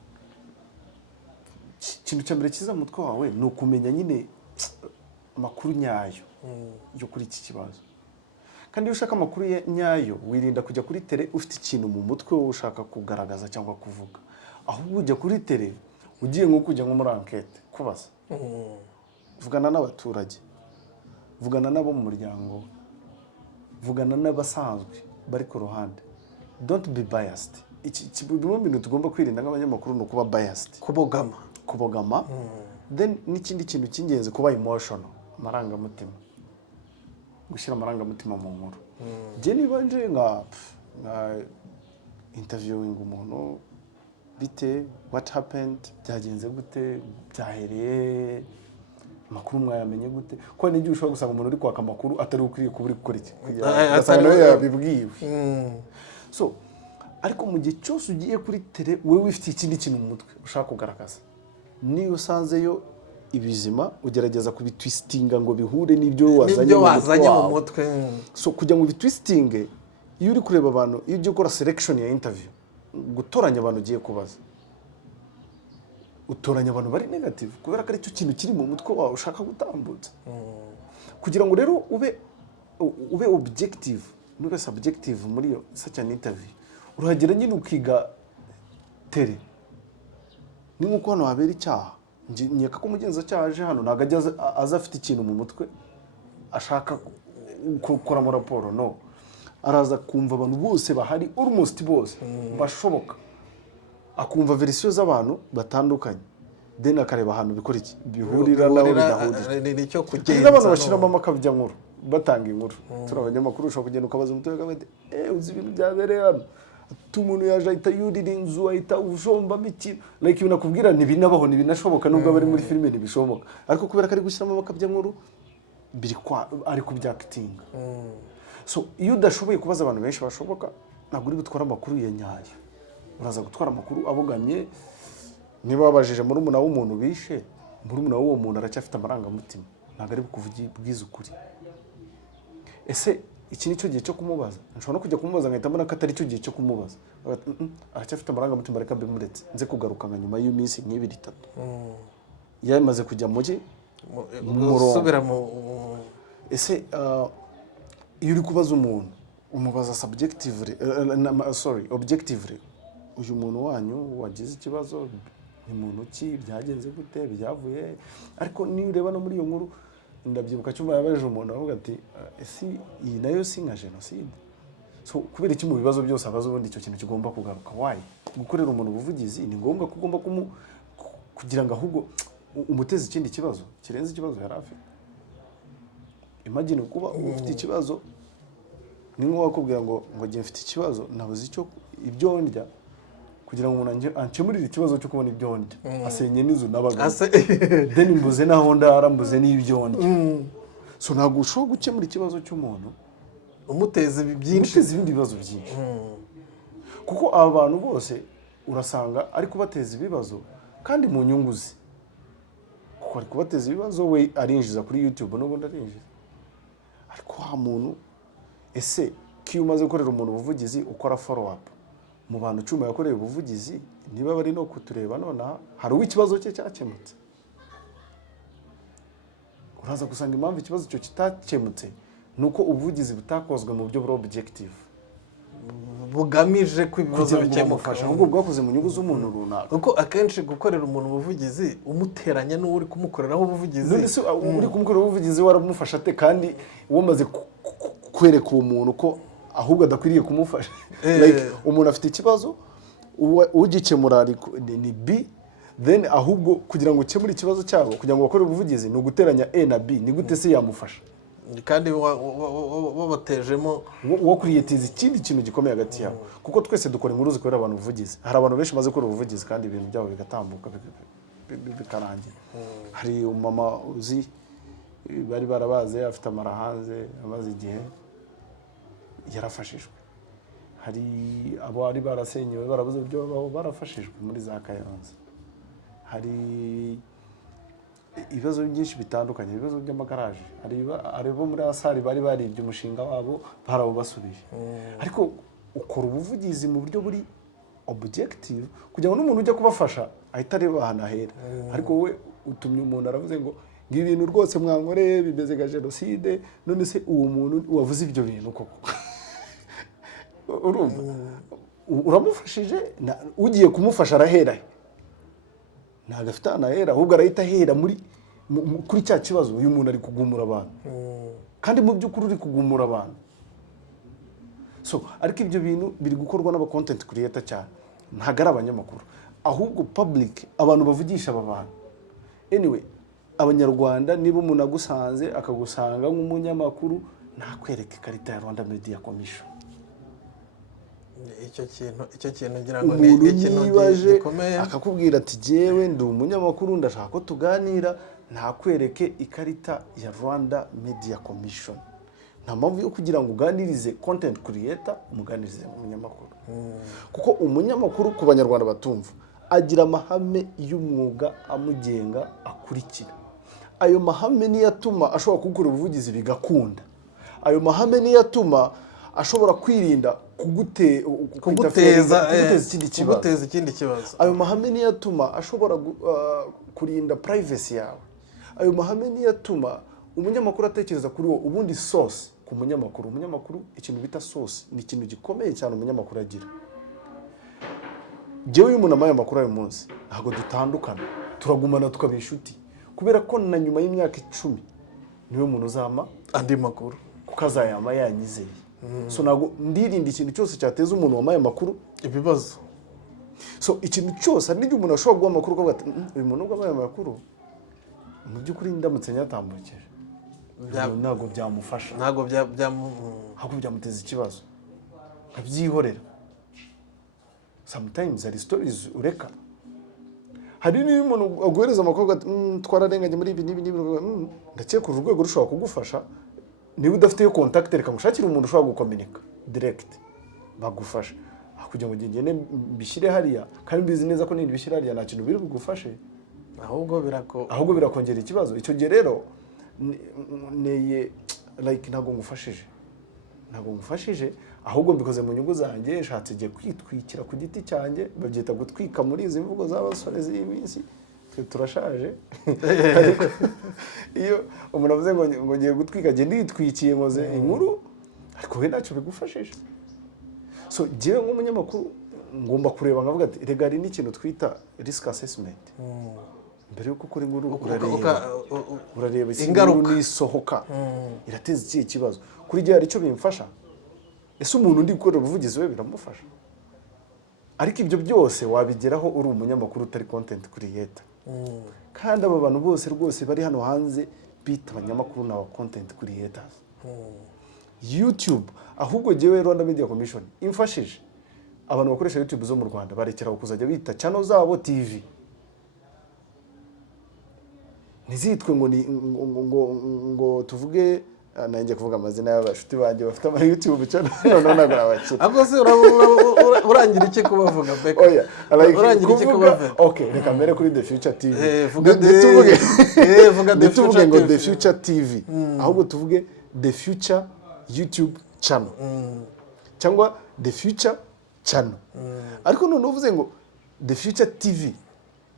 Ikintu cyambere kiza mu mutwe wawe ni ukumenya nyine amakuru nyayo yo kuri iki kibazo. Kandi iyo ushaka amakuru nyayo, wirinda kujya kuri tele ufite ikintu mu mutwe wowe ushaka kugaragaza cyangwa kuvuga. Ahubwo ujya kuri tele ugiye nko kujya nko muri enquête kubaza. Vugana n'abaturage, vugana nabo mu muryango, vugana n'abasanzwe bari ku ruhande. Don't be biased. Iki bintu tugomba kwirinda nk'abanyamakuru no kuba biased, kubogama. Then n'ikindi kintu cy'ingenzi kuba emotional, amarangamutima, gushyira amarangamutima mu nkuru. Je niba nje nka interviewing umuntu, bite, what happened, byagenze gute, byahereye, amakuru mwayamenye gute, ko n'igihe ushobora gusanga umuntu uri kwaka amakuru atari ukwiriye kuba uri gukora iki, asanga yabibwiwe. So ariko mu gihe cyose ugiye kuri tele wewe wifite ikindi kintu mu mutwe ushaka kugaragaza, niyo usanzeyo ibizima ugerageza kubitwistinga ngo bihure n'ibyo wazanye mu mutwe. So kugira ngo bitwistinge, iyo uri kureba abantu, iyo ugiye gukora selection ya interview, gutoranya abantu ugiye kubaza, utoranya abantu bari negative kubera ko ari cyo kintu kiri mu mutwe wawe ushaka gutambutsa. Kugira ngo rero ube objective n'ube subjective muri iyo such an interview, urahagera nyine ukiga tele. Ni nkuko hano habera icyaha, nyeka ko umugenzacyaha aje hano ntago aza afite ikintu mu mutwe ashaka gukora mu raporo, no. Araza kumva abantu bose bahari, almost bose bashoboka, akumva verisiyo z'abantu batandukanye, then akareba ahantu bikora iki bihurira naho bidahurira. Ni cyo kugenza abantu bashiramo amakabya nkuru batanga inkuru. Turi abanyamakuru, ushobora kugenda ukabaza umutoya kamede, uzi ibintu byabereye hano, umuntu yaje ahita yurira inzu, ahita ujombamo ikintu, like ibintu akubwira ntibinabaho, ntibinashoboka, nubwo bari muri filime ntibishoboka, ariko kubera ko ari gushyiramo amakabya nkuru ari kubyakitinga. So iyo udashoboye kubaza abantu benshi bashoboka, ntabwo uri gutwara amakuru ya nyayo, uraza gutwara amakuru abogamye. Niba wabajije muri umuna w'umuntu bishe, muri umuna w'uwo muntu aracyafite amarangamutima, ntabwo ari bwiza ukuri. Ese iki ni cyo gihe cyo kumubaza? Nshobora no kujya kumubaza ngahita mbona ko atari cyo gihe cyo kumubaza, aracyafite amarangamutima, reka mbimuretse nze kugaruka nka nyuma y'iminsi nk'ibiri itatu yamaze kujya mugi gusubira mu. Ese iyo uri kubaza umuntu umubaza subjectively objectively, uyu muntu wanyu wagize ikibazo ni muntu ki, byagenze gute, byavuye. Ariko niyo ureba no muri iyo nkuru, ndabyibuka cyuma yabaje umuntu avuga ati ese iyi nayo si nka genocide. So kubera iki mu bibazo byose abazo ubundi icyo kintu kigomba kugaruka? Why gukorera umuntu ubuvugizi ni ngombwa ko ugomba kugira ngo ahubwo umuteze ikindi kibazo kirenze ikibazo yari afite? Imagine kuba ufite ikibazo, ni nko wakubwira ngo ngiye mfite ikibazo, nabuze icyo ibyo ndya, kugira ngo umuntu ankemurire ikibazo cyo kubona ibyo ndya, asenye n'inzu n'abagabo, then mbuze naho ndara, mbuze n'ibyo ndya. So ntabwo ushobora gukemura ikibazo cy'umuntu umuteza byinshi, umuteza ibindi bibazo byinshi. Kuko aba bantu bose urasanga ari kubateza ibibazo kandi mu nyungu ze, kuko ari kubateza ibibazo, we arinjiza kuri YouTube n'ubundi arinjiza. Ariko wa muntu, ese kiyo umaze gukorera umuntu ubuvugizi ukora follow up mu bantu 10 yakoreye ubuvugizi, niba bari no kutureba nonaha hari uw'ikibazo cye cyakemutse, uraza gusanga impamvu ikibazo cyo kitakemutse nuko ubuvugizi butakozwe mu buryo bwa objective, bugamije ko ibibazo bikemuka, ahubwo bwakoze mu nyungu z'umuntu runaka. Kuko akenshi gukorera umuntu ubuvugizi umuteranya n'uri kumukoreraho ubuvugizi, none se uri kumukorera ubuvugizi waramufasha ate kandi wamaze kwereka uwo muntu ko ahubwo adakwiriye kumufasha? Like umuntu afite ikibazo, ugikemura ni B, then ahubwo kugira ngo ukemure ikibazo cyabo, kugira ngo bakore ubuvugizi ni uguteranya A na B. Ni gute se yamufasha? Kandi wabatejemo wo creatize ikindi kintu gikomeye hagati yabo. Kuko twese dukora inkuru zikorera abantu ubuvugizi. Hari abantu benshi maze gukora ubuvugizi kandi ibintu byabo bigatambuka bikarangira. Hari umama uzi bari barabaze afite amara hanze amaze igihe yarafashijwe. Hari abo ari barasenyewe barabuze ibyo babaho barafashijwe muri za Kayonza. Hari ibibazo byinshi bitandukanye, ibibazo by'amagaraje, hari bo muri asari bari baribye umushinga wabo barawubasubije. Ariko ukora ubuvugizi mu buryo buri objective kugira ngo n'umuntu ujya kubafasha ahita areba ahantu ahera. Ariko we utumye umuntu aravuze ngo ibintu rwose mwankoreye bimeze nka genocide, none se uwo muntu wavuze ibyo bintu koko urumva uramufashije, ugiye kumufasha arahera ntago afite anahera, ahubwo arahita ahera kuri cya kibazo. Uyu muntu ari kugumura abantu kandi mu by'ukuri uri kugumura abantu. So ariko ibyo bintu biri gukorwa n'aba content creator cyane, ntago ari abanyamakuru, ahubwo public, abantu bavugisha aba bantu. Anyway, abanyarwanda niba umuntu agusanze akagusanga nk'umunyamakuru, ntakwereke ikarita ya Rwanda Media Commission. Icyo kintu ngira ngo ni ikintu gikomeye. Akakubwira ati jewe ndi umunyamakuru ndashaka ko tuganira, ntakwereke ikarita ya Rwanda Media Commission. Nta mpamvu yo kugira ngo uganirize content creator umuganirize umunyamakuru. Kuko umunyamakuru ku banyarwanda batumva agira amahame y'umwuga amugenga akurikira. Ayo mahame niyo atuma ashobora gukora ubuvugizi bigakunda. Ayo mahame niyo atuma ashobora kwirinda kuguteza ikindi kibazo. Ayo mahame niyo atuma ashobora kurinda privacy yawe. Ayo mahame niyo atuma umunyamakuru atekereza kuri wo ubundi source ku munyamakuru. Umunyamakuru ikintu bita source ni ikintu gikomeye cyane umunyamakuru agira. Jewe umuntu amaye amakuru ayo munsi ntago dutandukana, turagumana tukaba inshuti, kubera ko na nyuma y'imyaka 10 niwe muntu uzama andi makuru kuko azayama yanyizeye. So nago ndirinda ikintu cyose cyateza umuntu wamaye amakuru ibibazo. So ikintu cyose ari umuntu ashobora guha amakuru ko uyu muntu ubwo amaye amakuru mu by'ukuri ndamutse nyatambukije ntago byamufasha, ntago byamuteza ikibazo, nkabyihorera. Sometimes there stories ureka. Hari n'umuntu aguhereza amakuru twararenganye muri ibi ndakeka ku rwego rushobora kugufasha. Niba udafite yo contact reka mushakire umuntu ushobora gukominika direct bagufasha, kugira ngo ngende mbishyire hariya kandi bizi neza ko nindi bishyira hariya nta kintu biri bugufashe, ahubwo birakongera ikibazo. Icyo gihe rero neye like ntago ngufashije ahubwo mbikoze mu nyungu zanjye, nshatse giye kwitwikira ku giti cyanjye, babyita gutwika muri izi mvugo z'abasore z'iminsi. Turashaje. Iyo umuntu avuze ngo ngiye gutwika, ngiye nditwikiye ngoze inkuru, ariko we ntacyo bigufashije. So jyewe nk'umunyamakuru ngomba kureba nkavuga ati rega hari n'ikintu twita risk assessment. Mbere yuko ukora inkuru urareba inkuru nisohoka irateza ikihe kibazo. Kuri jye hari icyo bimfasha. Ese umuntu ndi gukorera ubuvugizi we biramufasha? Ariko ibyo byose wabigeraho uri umunyamakuru utari content creator. Kandi aba bantu bose rwose bari hano hanze bita abanyamakuru n'aba content creators. YouTube ahubwo jewe Rwanda Media Commission imfashije abantu bakoresha YouTube zo mu Rwanda barekera kuzajya bita channel zabo TV. Nizitwe ngo tuvuge nanjye kuvuga amazina y'abashuti banjye bafite ama YouTube channel none abakira. Ahubwo se urangira iki kubavuga Beka? Oya, urangira iki kubavuga? Okay, reka mbere kuri The Future TV. Vuga tuvuge ngo The Future TV. Ahubwo tuvuge The Future YouTube channel. Cyangwa The Future channel. Ariko none uvuze ngo The Future TV.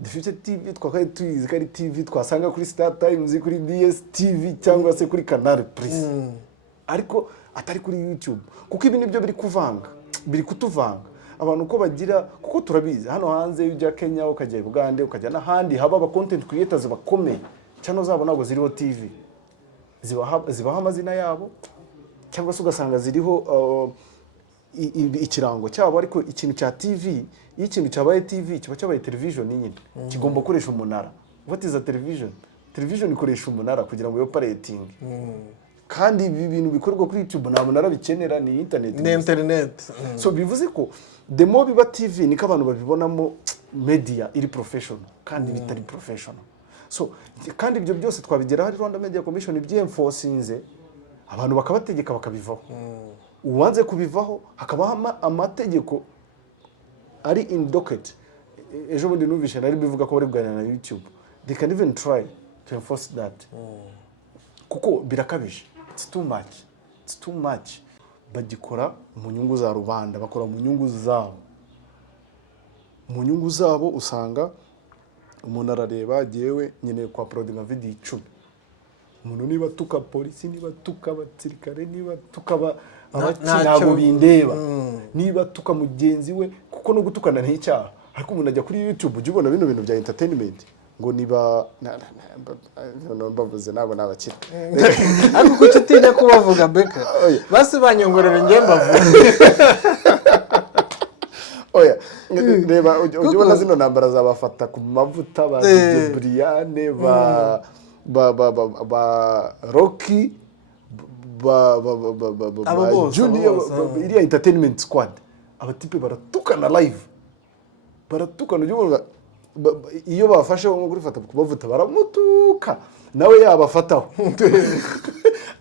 The Future TV twakaye tuyizi kari TV twasanga kuri Star Times, kuri DS TV cyangwa se kuri Canal Plus. Ariko atari kuri YouTube. Kuko ibi nibyo biri kuvanga, biri kutuvanga. Abantu uko bagira kuko turabizi hano hanze ujya Kenya ukajya Uganda ukajya n'ahandi haba aba content creators bakomeye. Channel zabo nago ziriho TV. Zibaha amazina yabo cyangwa se ugasanga ziriho ikirango cyabo, ariko ikintu cya TV iyo ikintu cyabaye TV kiba cyabaye television nyine kigomba gukoresha umunara. What is a television? Television ikoresha umunara kugira ngo operating. Kandi ibi bintu bikorwa kuri YouTube nta munara bikenera, ni internet. So bivuze ko the more biba TV niko abantu babibonamo media iri professional kandi bitari professional. So kandi ibyo byose twabigera hari Rwanda Media Commission byemforcinze abantu bakabategeka bakabivaho. Uwanze kubivaho hakabaho amategeko ari in docket. Ejo bundi numvishe nari bivuga ko bari kuganira na YouTube. They can even try to enforce that. Kuko birakabije. It's too much. Bagikora mu nyungu za rubanda, bakora mu nyungu zabo. Mu nyungu zabo usanga umuntu arareba jewe nyine kwa uploadinga video 10. Umuntu niba tuka polisi, niba tuka abasirikare, niba tuka ntabwo bindeba. Niba tuka mugenzi we kuko no gutukana n'icyaha. Ariko umuntu ajya kuri YouTube ujye ubona bino bintu bya entertainment ngo niba mbavuze ntabwo nabakira. Ariko kuki utinya kubavuga Beka? Basi banyongorere ngiye mbavuga. Oya, reba ujye ubona zino nambara zabafata ku mavuta ba Briane ba Rocky Junior iriya entertainment squad. Abatipe baratukana live. Baratukana ujye iyo bafashe nko kuri fata kubavuta baramutuka nawe yabafataho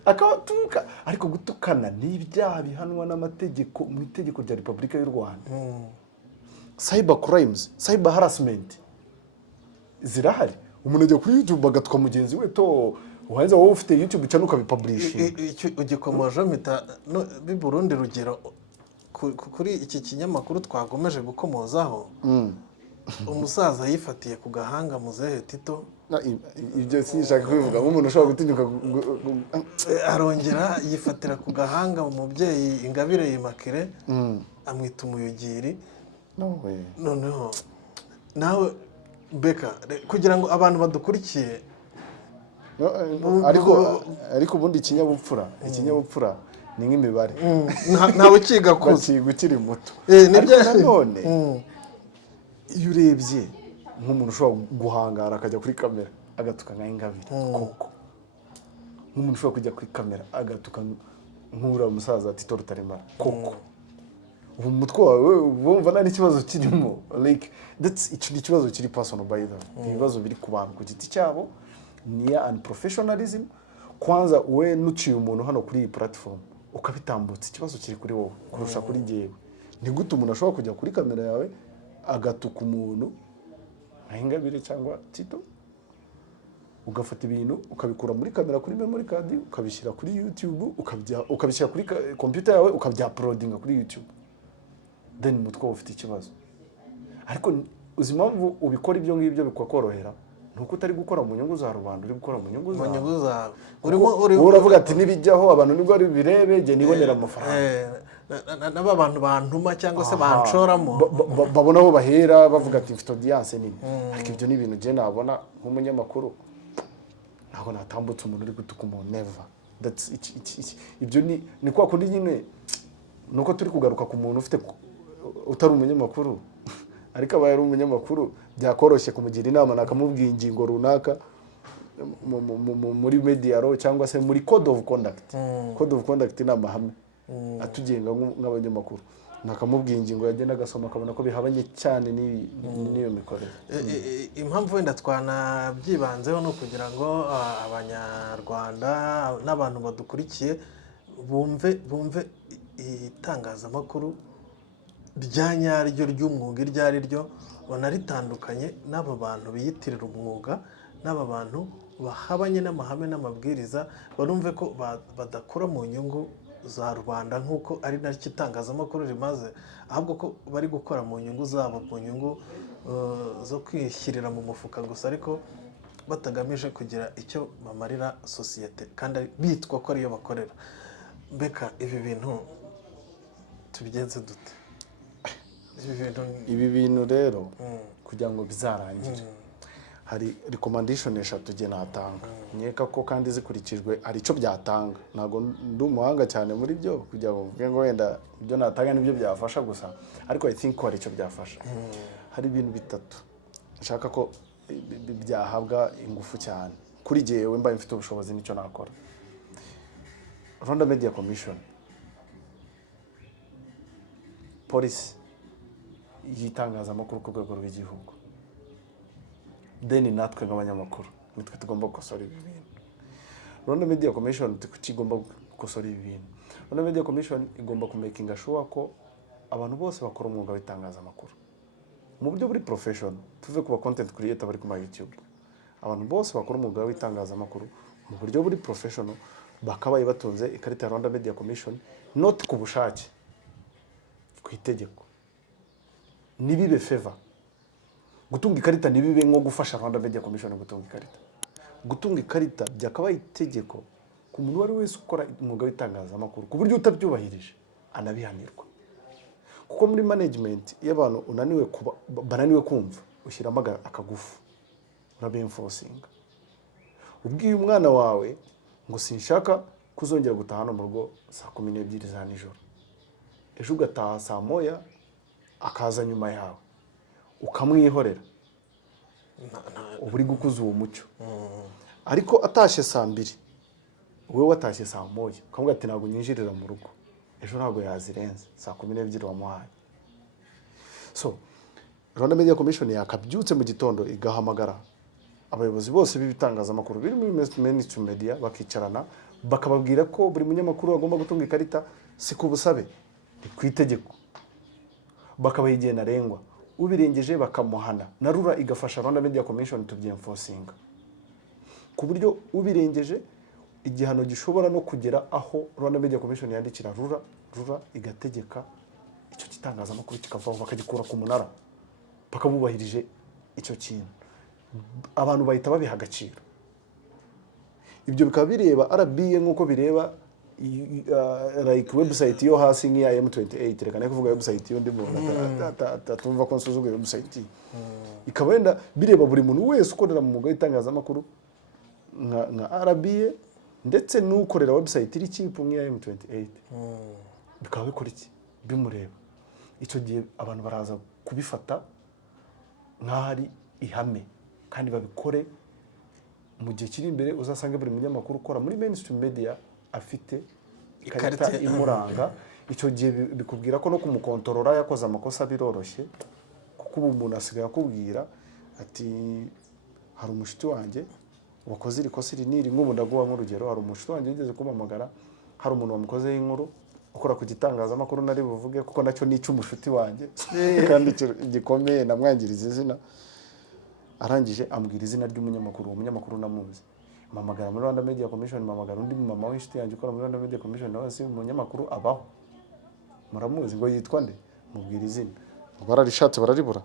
akatuka. Ariko gutukana ni ibyaha bihanwa n'amategeko mu itegeko rya Repubulika y'u Rwanda. Cyber crimes, cyber harassment zirahari. Umuntu ajya kuri YouTube agatwa mugenzi we to uhanze wowe ufite YouTube channel ukabipublish. Ugikomoje mita bi Burundi rugero kuri iki kinyamakuru twagomeje gukomozaho. Umusaza yifatiye ku gahanga muzehe Tito. Ibyo sinshaka kubivuga nk'umuntu ushobora gutinyuka arongera yifatira ku gahanga umubyeyi Ingabire Yimakire amwita umuyugiri. Noneho nawe Beka kugira ngo abantu badukurikiye ariko ubundi ikinyabupfura ni nk'imibare. Ntawe kiga gukiri muto. None iyo urebye nk'umuntu ushobora guhangara akajya kuri kamera agatuka nka Ingabire koko. Nk'umuntu ushobora kujya kuri kamera agatuka nk'ura umusaza Tito Rutaremara koko. Ubu mutwe wawe wumva nta n'ikibazo kirimo. Like that's ikibazo kiri personal by the ibibazo biri ku bantu ku giti cyabo ni unprofessionalism. Kwanza we nuciye umuntu hano kuri iyi platform ukabitambutsa ikibazo kiri kuri wowe kurusha kuri jewe. Ni gute umuntu ashobora kujya kuri kamera yawe agatuka umuntu nka Ingabire cyangwa Tito ugafata ibintu ukabikura muri kamera kuri memory card ukabishyira kuri YouTube ukabishyira kuri computer yawe ukabya uploadinga kuri YouTube. Then mutwe ufite ikibazo. Ariko uzi impamvu ubikora ibyo ngibyo bikakorohera nuko utari gukora mu nyungu za rubanda, uri gukora mu nyungu zawe. Urimo uravuga ati nibijyaho abantu nibwo ari birebe je nibonera amafaranga. N'aba bantu bantuma cyangwa se banshoramo babona aho bahera bavuga ati mfite audience nini. Ariko ibyo ni ibintu je nabona nk'umunyamakuru ntabwo natambutse umuntu uri gutuka umuntu never. That's ibyo ni kwa kundi nyine nuko turi kugaruka ku muntu ufite utari umunyamakuru ariko aba yari umunyamakuru byakoroshye kumugira inama nakamubwiye ingingo runaka muri media law cyangwa se muri code of conduct. Code of conduct ni amahame atugenga nk'abanyamakuru, nakamubwiye ingingo yagenda agasoma akabona ko bihabanye cyane n'iyo mikorere. Impamvu wenda twanabyibanzeho no kugira ngo abanyarwanda n'abantu badukurikiye bumve itangazamakuru rya nyaryo ry'umwuga iryo ari ryo, banaritandukanye n'aba bantu biyitirira umwuga, n'aba bantu bahabanye n'amahame n'amabwiriza, barumve ko badakora mu nyungu za rubanda nk'uko ari naryo itangazamakuru rimaze, ahubwo ko bari gukora mu nyungu zabo, mu nyungu zo kwishyirira mu mufuka gusa, ariko batagamije kugira icyo bamarira sosiyete kandi bitwa ko ariyo bakorera. Mbega ibi bintu tubigenze dute? Ibi bintu rero kugira ngo bizarangire hari recommendation eshatu je natanga, nkeka ko kandi zikurikijwe hari ico byatanga. Nago ndi umuhanga cyane muri byo kugira ngo mvuge ngo wenda ibyo natanga nibyo byafasha gusa, ariko I think ko hari ico byafasha. Hari ibintu bitatu nshaka ko byahabwa ingufu cyane kuri jewe mbaye mfite ubushobozi nicyo nakora. Rwanda Media Commission, police yitangazamakuru ku rwego rw'igihugu, then natwe nk'abanyamakuru nitwe tugomba gukosora ibi bintu. Rwanda Media Commission tukigomba gukosora ibi bintu. Rwanda Media Commission igomba kumakinga sure ko abantu bose bakora umwuga w'itangazamakuru mu buryo buri profession, tuve kuba content creator bari ku YouTube, abantu bose bakora umwuga w'itangazamakuru mu buryo buri professional bakabaye batunze ikarita ya Rwanda Media Commission, not ku bushake, ku itegeko. Nibibe favor. Gutunga ikarita nibibe nko gufasha Rwanda Media Commission gutunga ikarita. Gutunga ikarita byakabaye itegeko ku muntu wari wese ukora umwuga w'itangazamakuru, ku buryo utabyubahirije anabihanirwa. Kuko muri management y'abantu bananiwe kumva ushyiramo akagufu, urabenforcing. Ubwiye umwana wawe ngo sinshaka kuzongera gutaha no mu rugo saa 12 za nijoro, ejo ugataha saa moya akaza nyuma yawe ukamwihorera, uburi gukuza uwo mucyo. Ariko atashye saa 2 wewe watashye saa moya ukavuga ati ntabwo nyinjirira mu rugo, ejo ntabwo yazirenze saa 12 wamuhaye. So Rwanda Media Commission yakabyutse mu gitondo igahamagara abayobozi bose b'ibitangazamakuru biri muri mainstream media, bakicarana bakababwira ko buri munyamakuru agomba gutunga ikarita si ku busabe, ni ku itegeko. Bakabayigiye narengwa, ubirengeje bakamuhana, na rura igafasha Rwanda Media Commission to enforcing, ku buryo ubirengeje igihano gishobora no kugera aho Rwanda Media Commission yandikira rura igategeka icyo gitangazamakuru kikavaho bakagikura ku munara, bakabubahirije icyo kintu. Abantu bahita babiha agaciro. Ibyo bikaba bireba RBA nk'uko bireba like website yo hasi nk'iya M28, reka kuvuga website yo ndimo tumva ko nsuzugura website. Ikaba wenda bireba buri muntu wese ukorera mu mwuga w'itangazamakuru nka RBA, ndetse n'ukorera website iri chipu nk'iya M28. Bikaba bikora iki? Bimureba. Icyo gihe abantu baraza kubifata nk'ahari ihame, kandi babikore mu gihe kiri imbere. Uzasanga buri munyamakuru ukora muri mainstream media afite ikarita imuranga. Icyo gihe bikubwira ko no kumukontorora yakoze amakosa biroroshye, kuko ubu umuntu asigaye akubwira ati hari umushiti wanjye wakoze ikosa iri nk'ubu ndaguha nk'urugero. Hari umushiti wanjye yigeze kumpamagara, hari umuntu wamukozeho inkuru ukora ku gitangazamakuru nari buvuge kuko nacyo ni cy'umushuti wanjye kandi gikomeye, namwangiriza izina. Arangije ambwira izina ry'umunyamakuru, uwo munyamakuru namuzi, mpamagara muri Rwanda Media Commission, mpamagara undi mama w'inshuti yanjye ukora muri Rwanda Media Commission, nawe si umunyamakuru abaho, muramuzi, ngo yitwa nde? Mubwira izina. Bararishatse bararibura.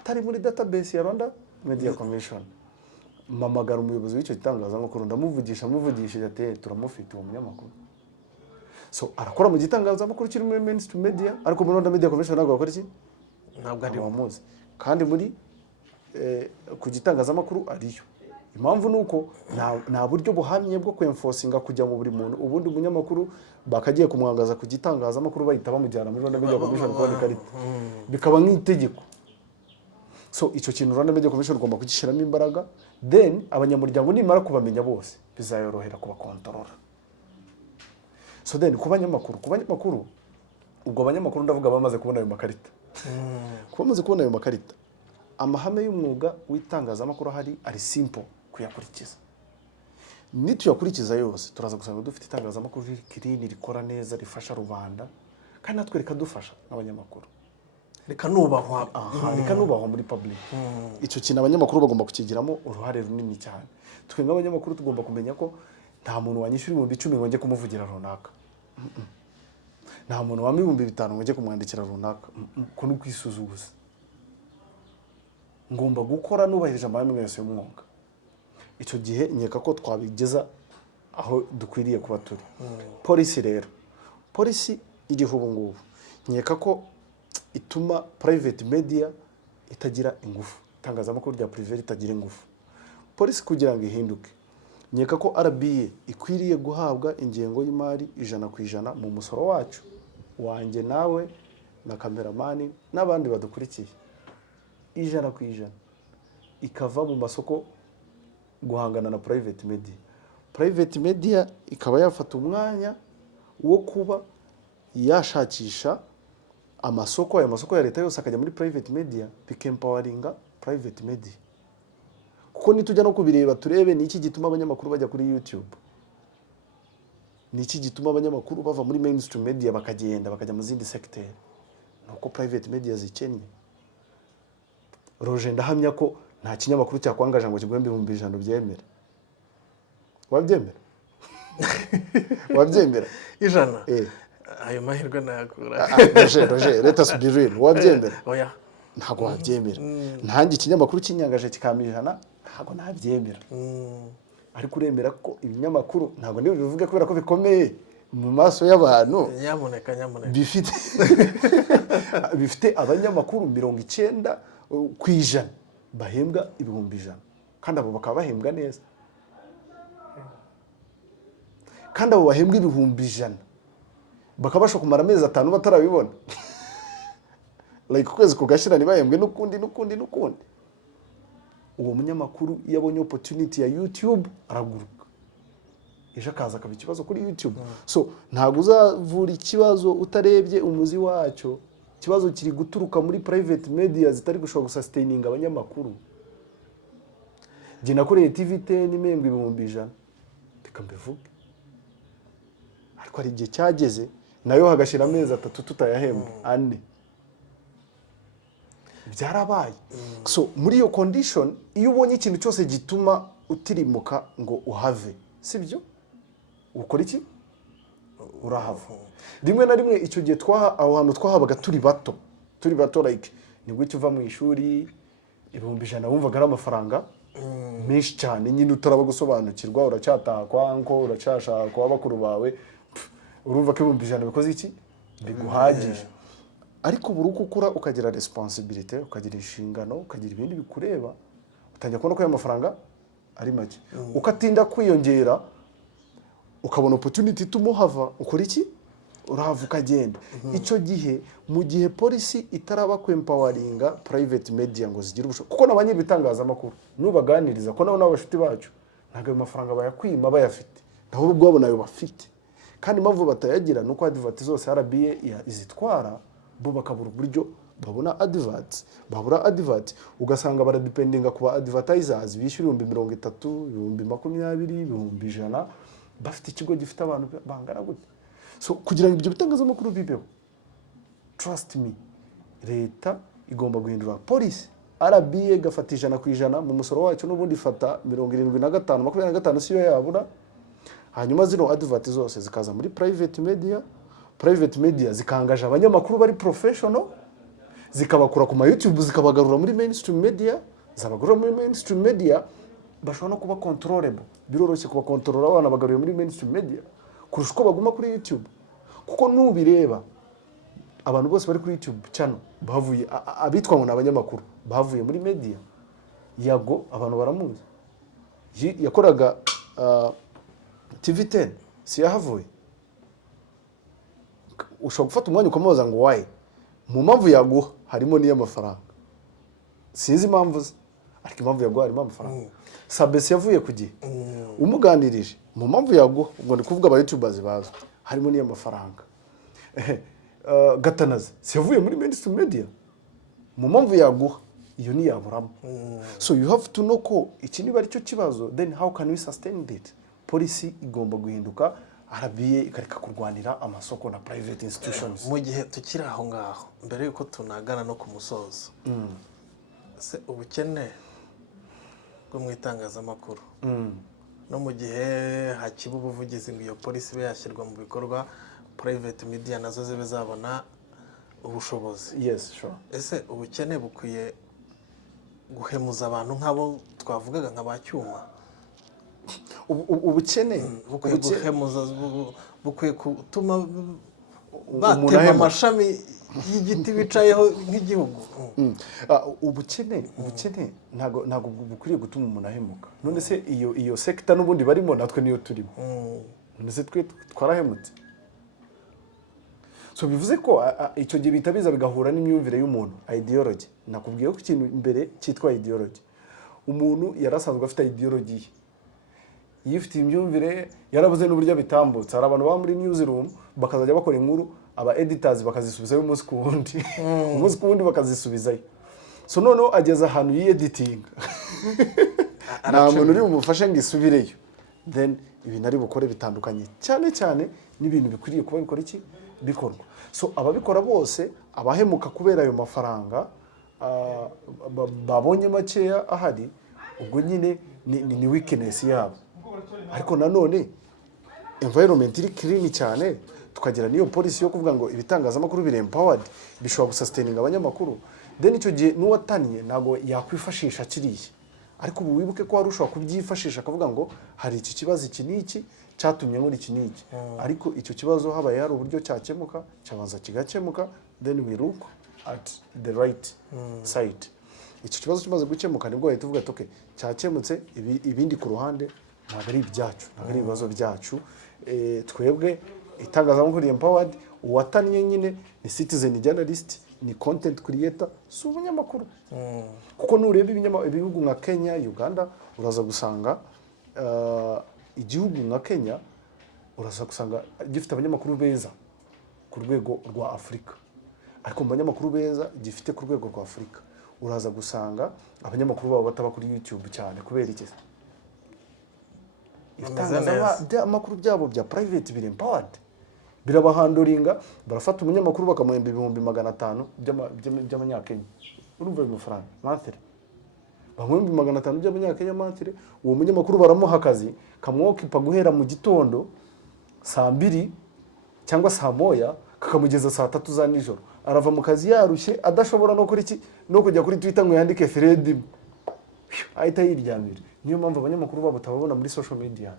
atari muri database ya Rwanda Media Commission. Mamagara umuyobozi w'icyo gitangazamakuru muvugishije ati turamufite uwo munyamakuru. So arakora mu gitangazamakuru kiri muri mainstream media ariko muri Rwanda Media Commission ntabwo bakora iki? Ntabwo ari bamuzi. Kandi muri ku gitangazamakuru ariyo. Impamvu nuko nta buryo buhamye bwo kwenforcinga kujya mu buri muntu ubundi umunyamakuru bakagiye kumwangaza ku gitangazamakuru bahita bamujyana muri Rwanda Media Commission kwa karita. Bikaba nk'itegeko. So icyo kintu Rwanda Media Commission ugomba kugishiramo imbaraga, then abanyamuryango nimara kubamenya bose bizayorohera kuba controller. So then ku banyamakuru ubwo abanyamakuru ndavuga bamaze kubona ayo makarita. Bamaze kubona ayo makarita, amahame y'umwuga w'itangazamakuru ari simple kuyakurikiza. Nituyakurikiza yose turaza gusanga dufite itangazamakuru clean rikora neza rifasha rubanda kandi natwe rikadufasha n'abanyamakuru. Reka nubahwa muri public. Icyo kintu abanyamakuru bagomba kukigiramo uruhare runini cyane. Twe nk'abanyamakuru tugomba kumenya ko nta muntu wanyishyura 10,000 ngo njye kumuvugira runaka. Nta muntu wa 5,000 ngo njye kumwandikira runaka. Ko no kwisuzuguza. Ngomba gukora nubahirije amahame yose y'umwuga. Icyo gihe nyeka ko twabigeza aho dukwiriye kuba turi. Policy rero. Policy iriho ubu ngubu. Nyeka ko ituma private media itagira ingufu. Itangazamakuru rya privé itagira ingufu. Policy kugira ngo ihinduke. Nyeka ko RBA ikwiriye guhabwa ingengo y'imari 100% mu musoro wacu. Wanjye nawe na cameraman n'abandi badukurikiye. 100% ikava mu masoko guhangana na private media. Private media ikaba yafata umwanya wo kuba yashakisha amasoko ya leta yose akajya muri private media bikempoweringa private media. Kuko nitujya no kubireba turebe ni iki gituma abanyamakuru bajya kuri YouTube. Ni iki gituma abanyamakuru bava muri mainstream media bakajya mu zindi sector. Nuko private media zikennye. Roje ndahamya ko nta kinyamakuru cyakwangaje ngo kigwembe 100,000 byemera. Wabyemera? Wabyemera? 100. Ayo mahirwe nakura. Roje, let us be real. Wabyemera? Oya. Ntago wabyemera. Ntangi ikinyamakuru kinyangaje kikamijana ntago nabyemera. Ariko uremera ko ibinyamakuru ntago niyo bivuga kubera ko bikomeye mu maso y'abantu. Nyamuneka. Bifite abanyamakuru 90% bahembwa 100,000 kandi abo bakaba bahembwa neza. Kandi abo bahembwa 100,000 bakabasha kumara amezi 5 batarabibona. Like kwezi kugashira ni bahembwe n'ukundi. Uwo munyamakuru yabonye opportunity ya YouTube araguruka. Ejo akaza akaba ikibazo kuri YouTube. So ntago uzavura ikibazo utarebye umuzi wacyo. Ikibazo kiri guturuka muri private media zitari gushobora gusustaininga abanyamakuru. Jye nakoreye TV10 n'imembwe 100,000. Reka mbivuge. Ariko ari igihe cyageze nayo hagashira amezi 3 tutayahembwa 4. Byarabaye. So muri iyo condition iyo ubonye ikintu cyose gituma utirimuka ngo uhave, sibyo? Ukora iki? Urahava. Rimwe na rimwe icyo gihe aho hantu twahabaga turi bato like nibwo uva mu ishuri 100,000 wumvaga ari amafaranga menshi cyane nyine utaraba gusobanukirwa uracyataha kwa anko uracashaka kwa bakuru bawe urumva ko 100,000 bikoze iki biguhagije. Ariko buri uko ukura ukagira responsibility ukagira inshingano ukagira ibindi bikureba utangiye kubona ko ayo mafaranga ari make ukatinda kwiyongera ukabona opportunity tumuhava ukora iki urahava ukagenda. Icyo gihe mu gihe policy itaraba kwempoweringa private media ngo zigire ubushobozi kuko nabanye bitangazamakuru nubaganiriza ko nabo n'abashuti bacu ntago ayo mafaranga bayakwima bayafite naho ubwo babona ayo bafite kandi impamvu batayagira nuko advert zose RBA izitwara bo bakabura uburyo babona adverts ugasanga baradependinga kuba advertisers bishyura 30,000 20,000 100,000 bafite ikigo gifite abantu bangana gute. So kugira ngo ibyo bitangazamakuru bibeho, trust me, leta igomba guhindura policy. RBA gafata 100% mu musoro wacu n'ubundi fata 75 25 siyo yabura. Hanyuma zino advert zose zikaza muri private media zikangaje abanyamakuru bari professional zikabakura ku ma YouTube zikabagarura muri mainstream media, zabagarura muri mainstream media, bashobora no kuba controllable. Biroroshye kuba controller abana bagaruye muri mainstream media kurusha uko baguma kuri YouTube. Kuko nubireba abantu bose bari kuri YouTube channel bavuye abitwa ngo n'abanyamakuru bavuye muri media. Yago abantu baramuzi, yakoraga TV10 si yahavuye. Ushobora gufata umwanya ukamubaza ngo why, mu mpamvu yaguha harimo niyo amafaranga, sinzi impamvu ze, ariko impamvu yaguha harimo amafaranga. Sabesi yavuye ku gihe, umuganirije mu mpamvu yaguha, ubwo ndi kuvuga aba YouTubers bazwi, harimo niyo amafaranga. Gatanazi si yavuye muri mainstream media, mu mpamvu yaguha iyo ni yaburamo. So you have to know ko iki niba ari cyo kibazo, then how can we sustain it? Policy igomba guhinduka, RBA ikareka kurwanira amasoko na private institutions. Mu gihe tukiri aho ngaho mbere yuko tunagana no ku musozo, se ubukene bwo mu itangazamakuru no mu gihe hakiba ubuvugizi ngo iyo polisi be yashyirwa mu bikorwa, private media nazo zibe zabona ubushobozi. Yes, sure. Ese ubukene bukwiye guhemuza abantu nk'abo twavugaga nk'abacyuma? Ubukene bukwiye guhemuza, bukwiye gutuma batema amashami y'igiti bicayeho nk'igihugu. Ubukene ntago bukwiriye gutuma umuntu ahemuka. None se iyo sector n'ubundi barimo natwe niyo turimo. None se twe twarahemutse. So bivuze ko icyo gihe bitabiza bigahura n'imyumvire y'umuntu, ideology. Nakubwiye ko ikintu imbere cyitwa ideology. Umuntu yarasanzwe afite ideology, yifite imyumvire, yarabuze n'uburyo bitambutse. Hari abantu baba muri newsroom bakazajya bakora inkuru, aba editors bakazisubizayo umunsi ku wundi, umunsi ku wundi bakazisubizayo. So noneho ageze ahantu yi-editing, nta muntu uri bumufashe ngo isubireyo, then ibintu ari bukore bitandukanye cyane n'ibintu bikwiriye kuba bikora iki bikorwa. So ababikora bose abahemuka kubera ayo mafaranga babonye makeya ahari, ubwo nyine ni weakness yabo. Ariko nanone environment iri clean cyane, tukagira niyo policy yo kuvuga ngo ibitangazamakuru biri empowered, bishobora gusustaining abanyamakuru, then icyo gihe n'uwataniye nago yakwifashisha kiriye. Ariko ubu wibuke ko warushobora kubyifashisha akavuga ngo hari iki kibazo iki n'iki cyatumye muri iki n'iki, ariko icyo kibazo habaye hari uburyo cyakemuka, cyabanza kigakemuka, then we look at the right side. Icyo kibazo kimaze gukemuka nibwo ahita uvuga okay, cyakemutse, ibindi ku ruhande ntabwo ari ibyacu, ntabwo ari ibibazo byacu. Twebwe itangazamakuru empowered, uwatanye nyine ni citizen journalist, ni content creator, si umunyamakuru. Kuko nureba ibihugu nka Kenya, Uganda, uraza gusanga igihugu nka Kenya uraza gusanga gifite abanyamakuru beza ku rwego rwa Afurika, ariko mu banyamakuru beza gifite ku rwego rwa Afurika uraza gusanga abanyamakuru babo bataba kuri YouTube cyane. Kubera iki? Amakuru byabo bya private biri empowered, birabahandoringa, barafata umunyamakuru bakamuhemba 500 by'amanyakenya. Urumva uyu mafaranga monthly, bamuhemba 500 by'amanyakenya monthly. Uwo munyamakuru baramuha akazi kamwokipa guhera mu gitondo saa 2 cyangwa saa 1 kakamugeza saa 3 za nijoro. Arava mu kazi yarushye, adashobora no kuri iki no kujya kuri Twitter ngo yandike thread, ahita yiryamira. Niyo mpamvu abanyamakuru babo tababona muri social media.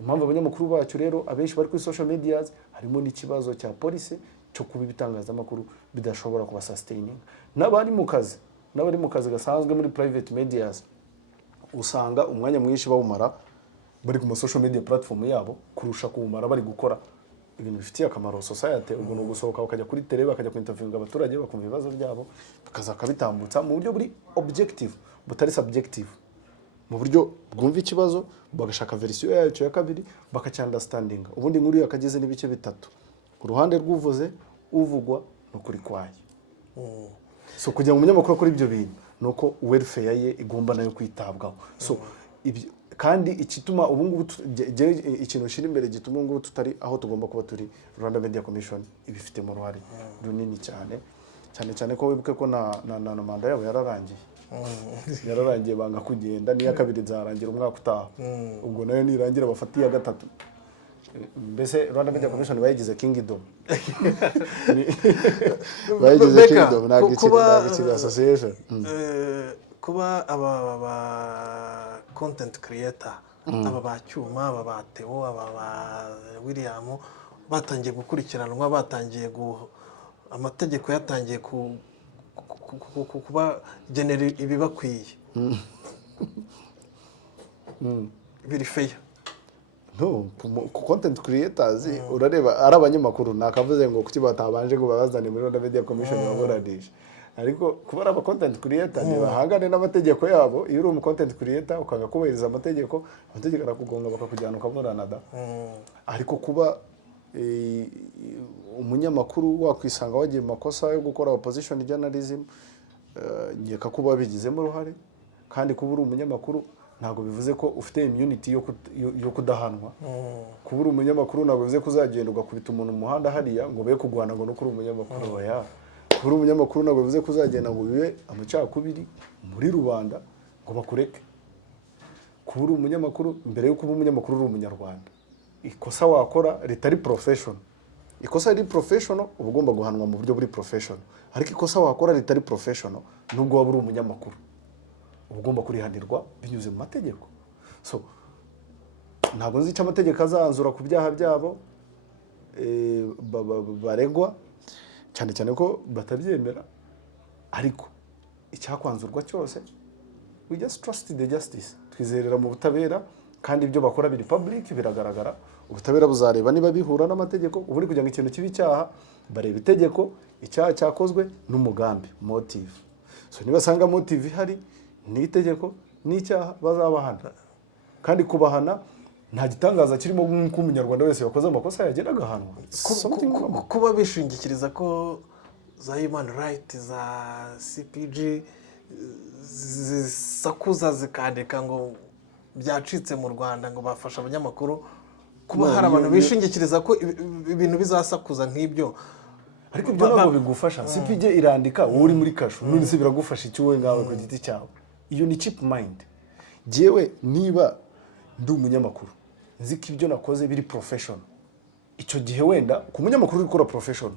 Impamvu abanyamakuru bacu rero abenshi bari kuri social media harimo n'ikibazo cya policy cyo kuba ibitangazamakuru bidashobora kuba sustaining. N'abari mu kazi gasanzwe muri private media usanga umwanya mwinshi bawumara bari ku social media platform yabo kurusha kuwumara bari gukora ibintu bifitiye akamaro society. Ubwo no gusohoka bakajya kuri tele, bakajya kuinterviewinga abaturage, bakumva ibibazo byabo, bakaza kabitambutsa mu buryo buri objective butari subjective, mu buryo bwumva ikibazo, bagashaka version yayo ya kabiri, bakacyandastandinga. Ubundi nkuru yakageze n'ibice bitatu, ku ruhande rw'uvuze, uvugwa no kuri kwayo. So kugira ngo umunyamakuru kuri ibyo bintu nuko welfare ye igomba nayo kwitabwaho. So kandi ikituma ubungubu ikintu shiri imbere gituma ubungubu tutari aho tugomba kuba turi, Rwanda Media Commission ibifite mu ruhare runini cyane ko wibuke ko na manda yabo yararangiye banga kugenda, niya kabiri zarangira umwaka utaha. Ubwo nayo nirangira bafatiye gatatu mbese Rwanda Media Commission bayigize kingdom. Bayigize kingdom ntabwo ikiri association. Kuba aba content creator, aba ba Cyuma, aba ba Theo, aba ba William batangiye gukurikiranwa, batangiye amategeko yatangiye kuba genera ibibakwiye. Biri fair. No, content creators urareba ari abanyamakuru nakavuze ngo kuki batabanje ngo babazane muri Rwanda Media Commission baburanisha. Ariko kuba aba content creator bahangane n'amategeko yabo, iyo uri umu content creator ukanga kubahiriza amategeko arakugonga bakakujyana ukamurana da. Ariko kuba umunyamakuru wakwisanga wagiye makosa yo gukora opposition journalism, nyeka kuba bigizemo uruhare, kandi kuba uri umunyamakuru ntabwo bivuze ko ufite immunity yo kudahanwa. Kuba uri umunyamakuru ntabwo bivuze ko uzagenda ugakubita umuntu mu muhanda hariya ngo be kugwana ngo no kuri umunyamakuru oya. Kuba uri umunyamakuru ntabwo bivuze ko uzagenda ngo bibe amacakubiri muri rubanda ngo bakureke. Kuba uri umunyamakuru, mbere yo kuba umunyamakuru uri umunyarwanda, ikosa wakora ritari professional. Ikosa riri professional uba ugomba guhanwa mu buryo buri professional, ariko ikosa wakora ritari professional nubwo waba uri umunyamakuru uba ugomba kurihanirwa binyuze mu mategeko. So ntabwo nzi icyo amategeko azanzura ku byaha byabo baregwa, cyane cyane ko batabyemera, ariko icyakwanzurwa cyose we just trust the justice. Twizerera mu butabera, kandi ibyo bakora biri public, biragaragara. Ubutabera buzareba niba bihura n'amategeko. Ubu kugira ngo ikintu kibi cyaha bareba itegeko, icyaha cyakozwe n'umugambi, motive. So niba sanga motive ihari n'itegeko n'icyaha bazabahana, kandi kubahana nta gitangaza kirimo nk'uko umunyarwanda wese wakoze amakosa yagera agahanwa. Kuba bishingikiriza ko za human rights za CPG zisakuza zikandika ngo byacitse mu Rwanda ngo bafasha abanyamakuru, kuba hari abantu bishingikiriza ko ibintu bizasakuza nk'ibyo, ariko ibyo ntabwo bigufasha. CPG irandika, wowe uri muri kasho, none se biragufasha iki wowe ngawe ku giti cyawe? Iyo ni cheap mind. Jewe niba ndi umunyamakuru nzi ko ibyo nakoze biri professional, icyo gihe wenda ku munyamakuru uri gukora professional,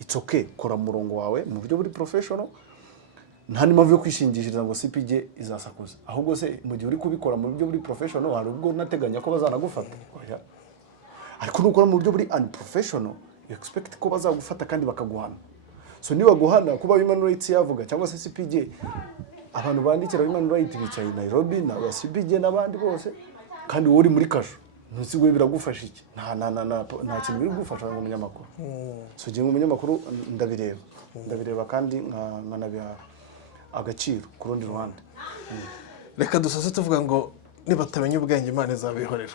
it's okay, kora murongo wawe mu buryo buri professional, nta n'impamvu yo kwishingikiriza ngo CPG izasakuza. Ahubwo se mu gihe uri kubikora mu buryo buri professional, hari ubwo nateganya ko bazanagufata. Oya. Ariko nukora mu buryo buri unprofessional, you expect ko bazagufata kandi bakaguhana. So niba guhana kuba human rights yavuga cyangwa se CPG, abantu bandikira human rights bicaye Nairobi na CPG n'abandi bose, kandi wowe uri muri kasho, ntusigwe biragufasha iki? Nta kintu biri gufasha mu munyamakuru. So gihe umunyamakuru ndabireba kandi nkanabiha agaciro ku rundi ruhande. Reka dusase tuvuga ngo nibatamenya ubwenge Imana izabihorera.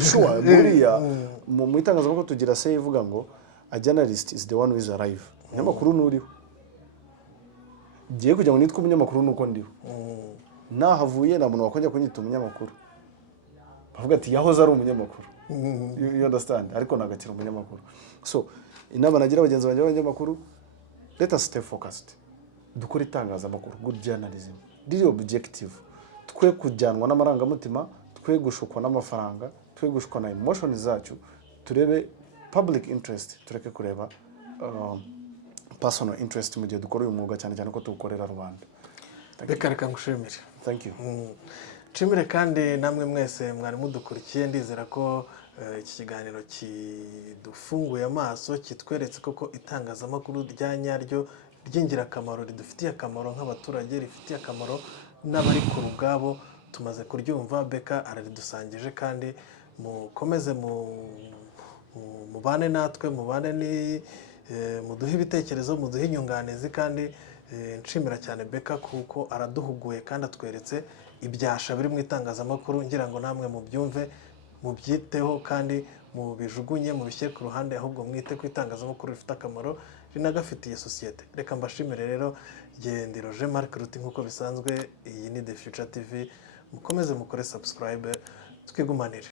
Sure, buriya mu itangazamakuru tugira say ivuga ngo a journalist is the one who is alive. Umunyamakuru nuriho. Giye kujya ngo nitwe umunyamakuru nuko ndiho. Nahavuye na muntu wakongera kunyita umunyamakuru. Bavuga ati yahoze ari umunyamakuru. You understand? Ariko nagakira umunyamakuru. So inama nagira abagenzi banjye b'abanyamakuru, let us stay focused. Dukora itangazamakuru, good journalism. Diri objective. Twe kujyanwa n'amarangamutima, twe gushukwa n'amafaranga, twe gushukwa na emotion zacu, turebe public interest, tureke kureba personal interest mu gihe dukora uyu mwuga, cyane cyane ko tuwukorera rubanda. Reka ngushimire. Thank you. Nshimire kandi namwe mwese mwari mudukurikiye, ndizera ko iki kiganiro kidufunguye amaso, kitweretse koko itangazamakuru rya nyaryo ry'ingirakamaro, ridufitiye akamaro nk'abaturage, rifitiye akamaro n'abari ku rugabo. Tumaze kuryumva, Beka araridusangije, kandi mukomeze mubane natwe, muduhe ibitekerezo, muduhe inyunganizi, kandi nshimira cyane Beka kuko araduhuguye kandi atweretse ibyasha biri mu itangazamakuru. Ngira ngo namwe mubyumve, mubyiteho, kandi mubijugunye, mubishyire ku ruhande, ahubwo mwite ku itangazamakuru rifite akamaro, rinagafitiye sosiyete. Reka mbashimire rero, Gendiro Je Marc Ruti nk'uko bisanzwe. Iyi ni The Future TV, mukomeze mukore subscribe, twigumanire.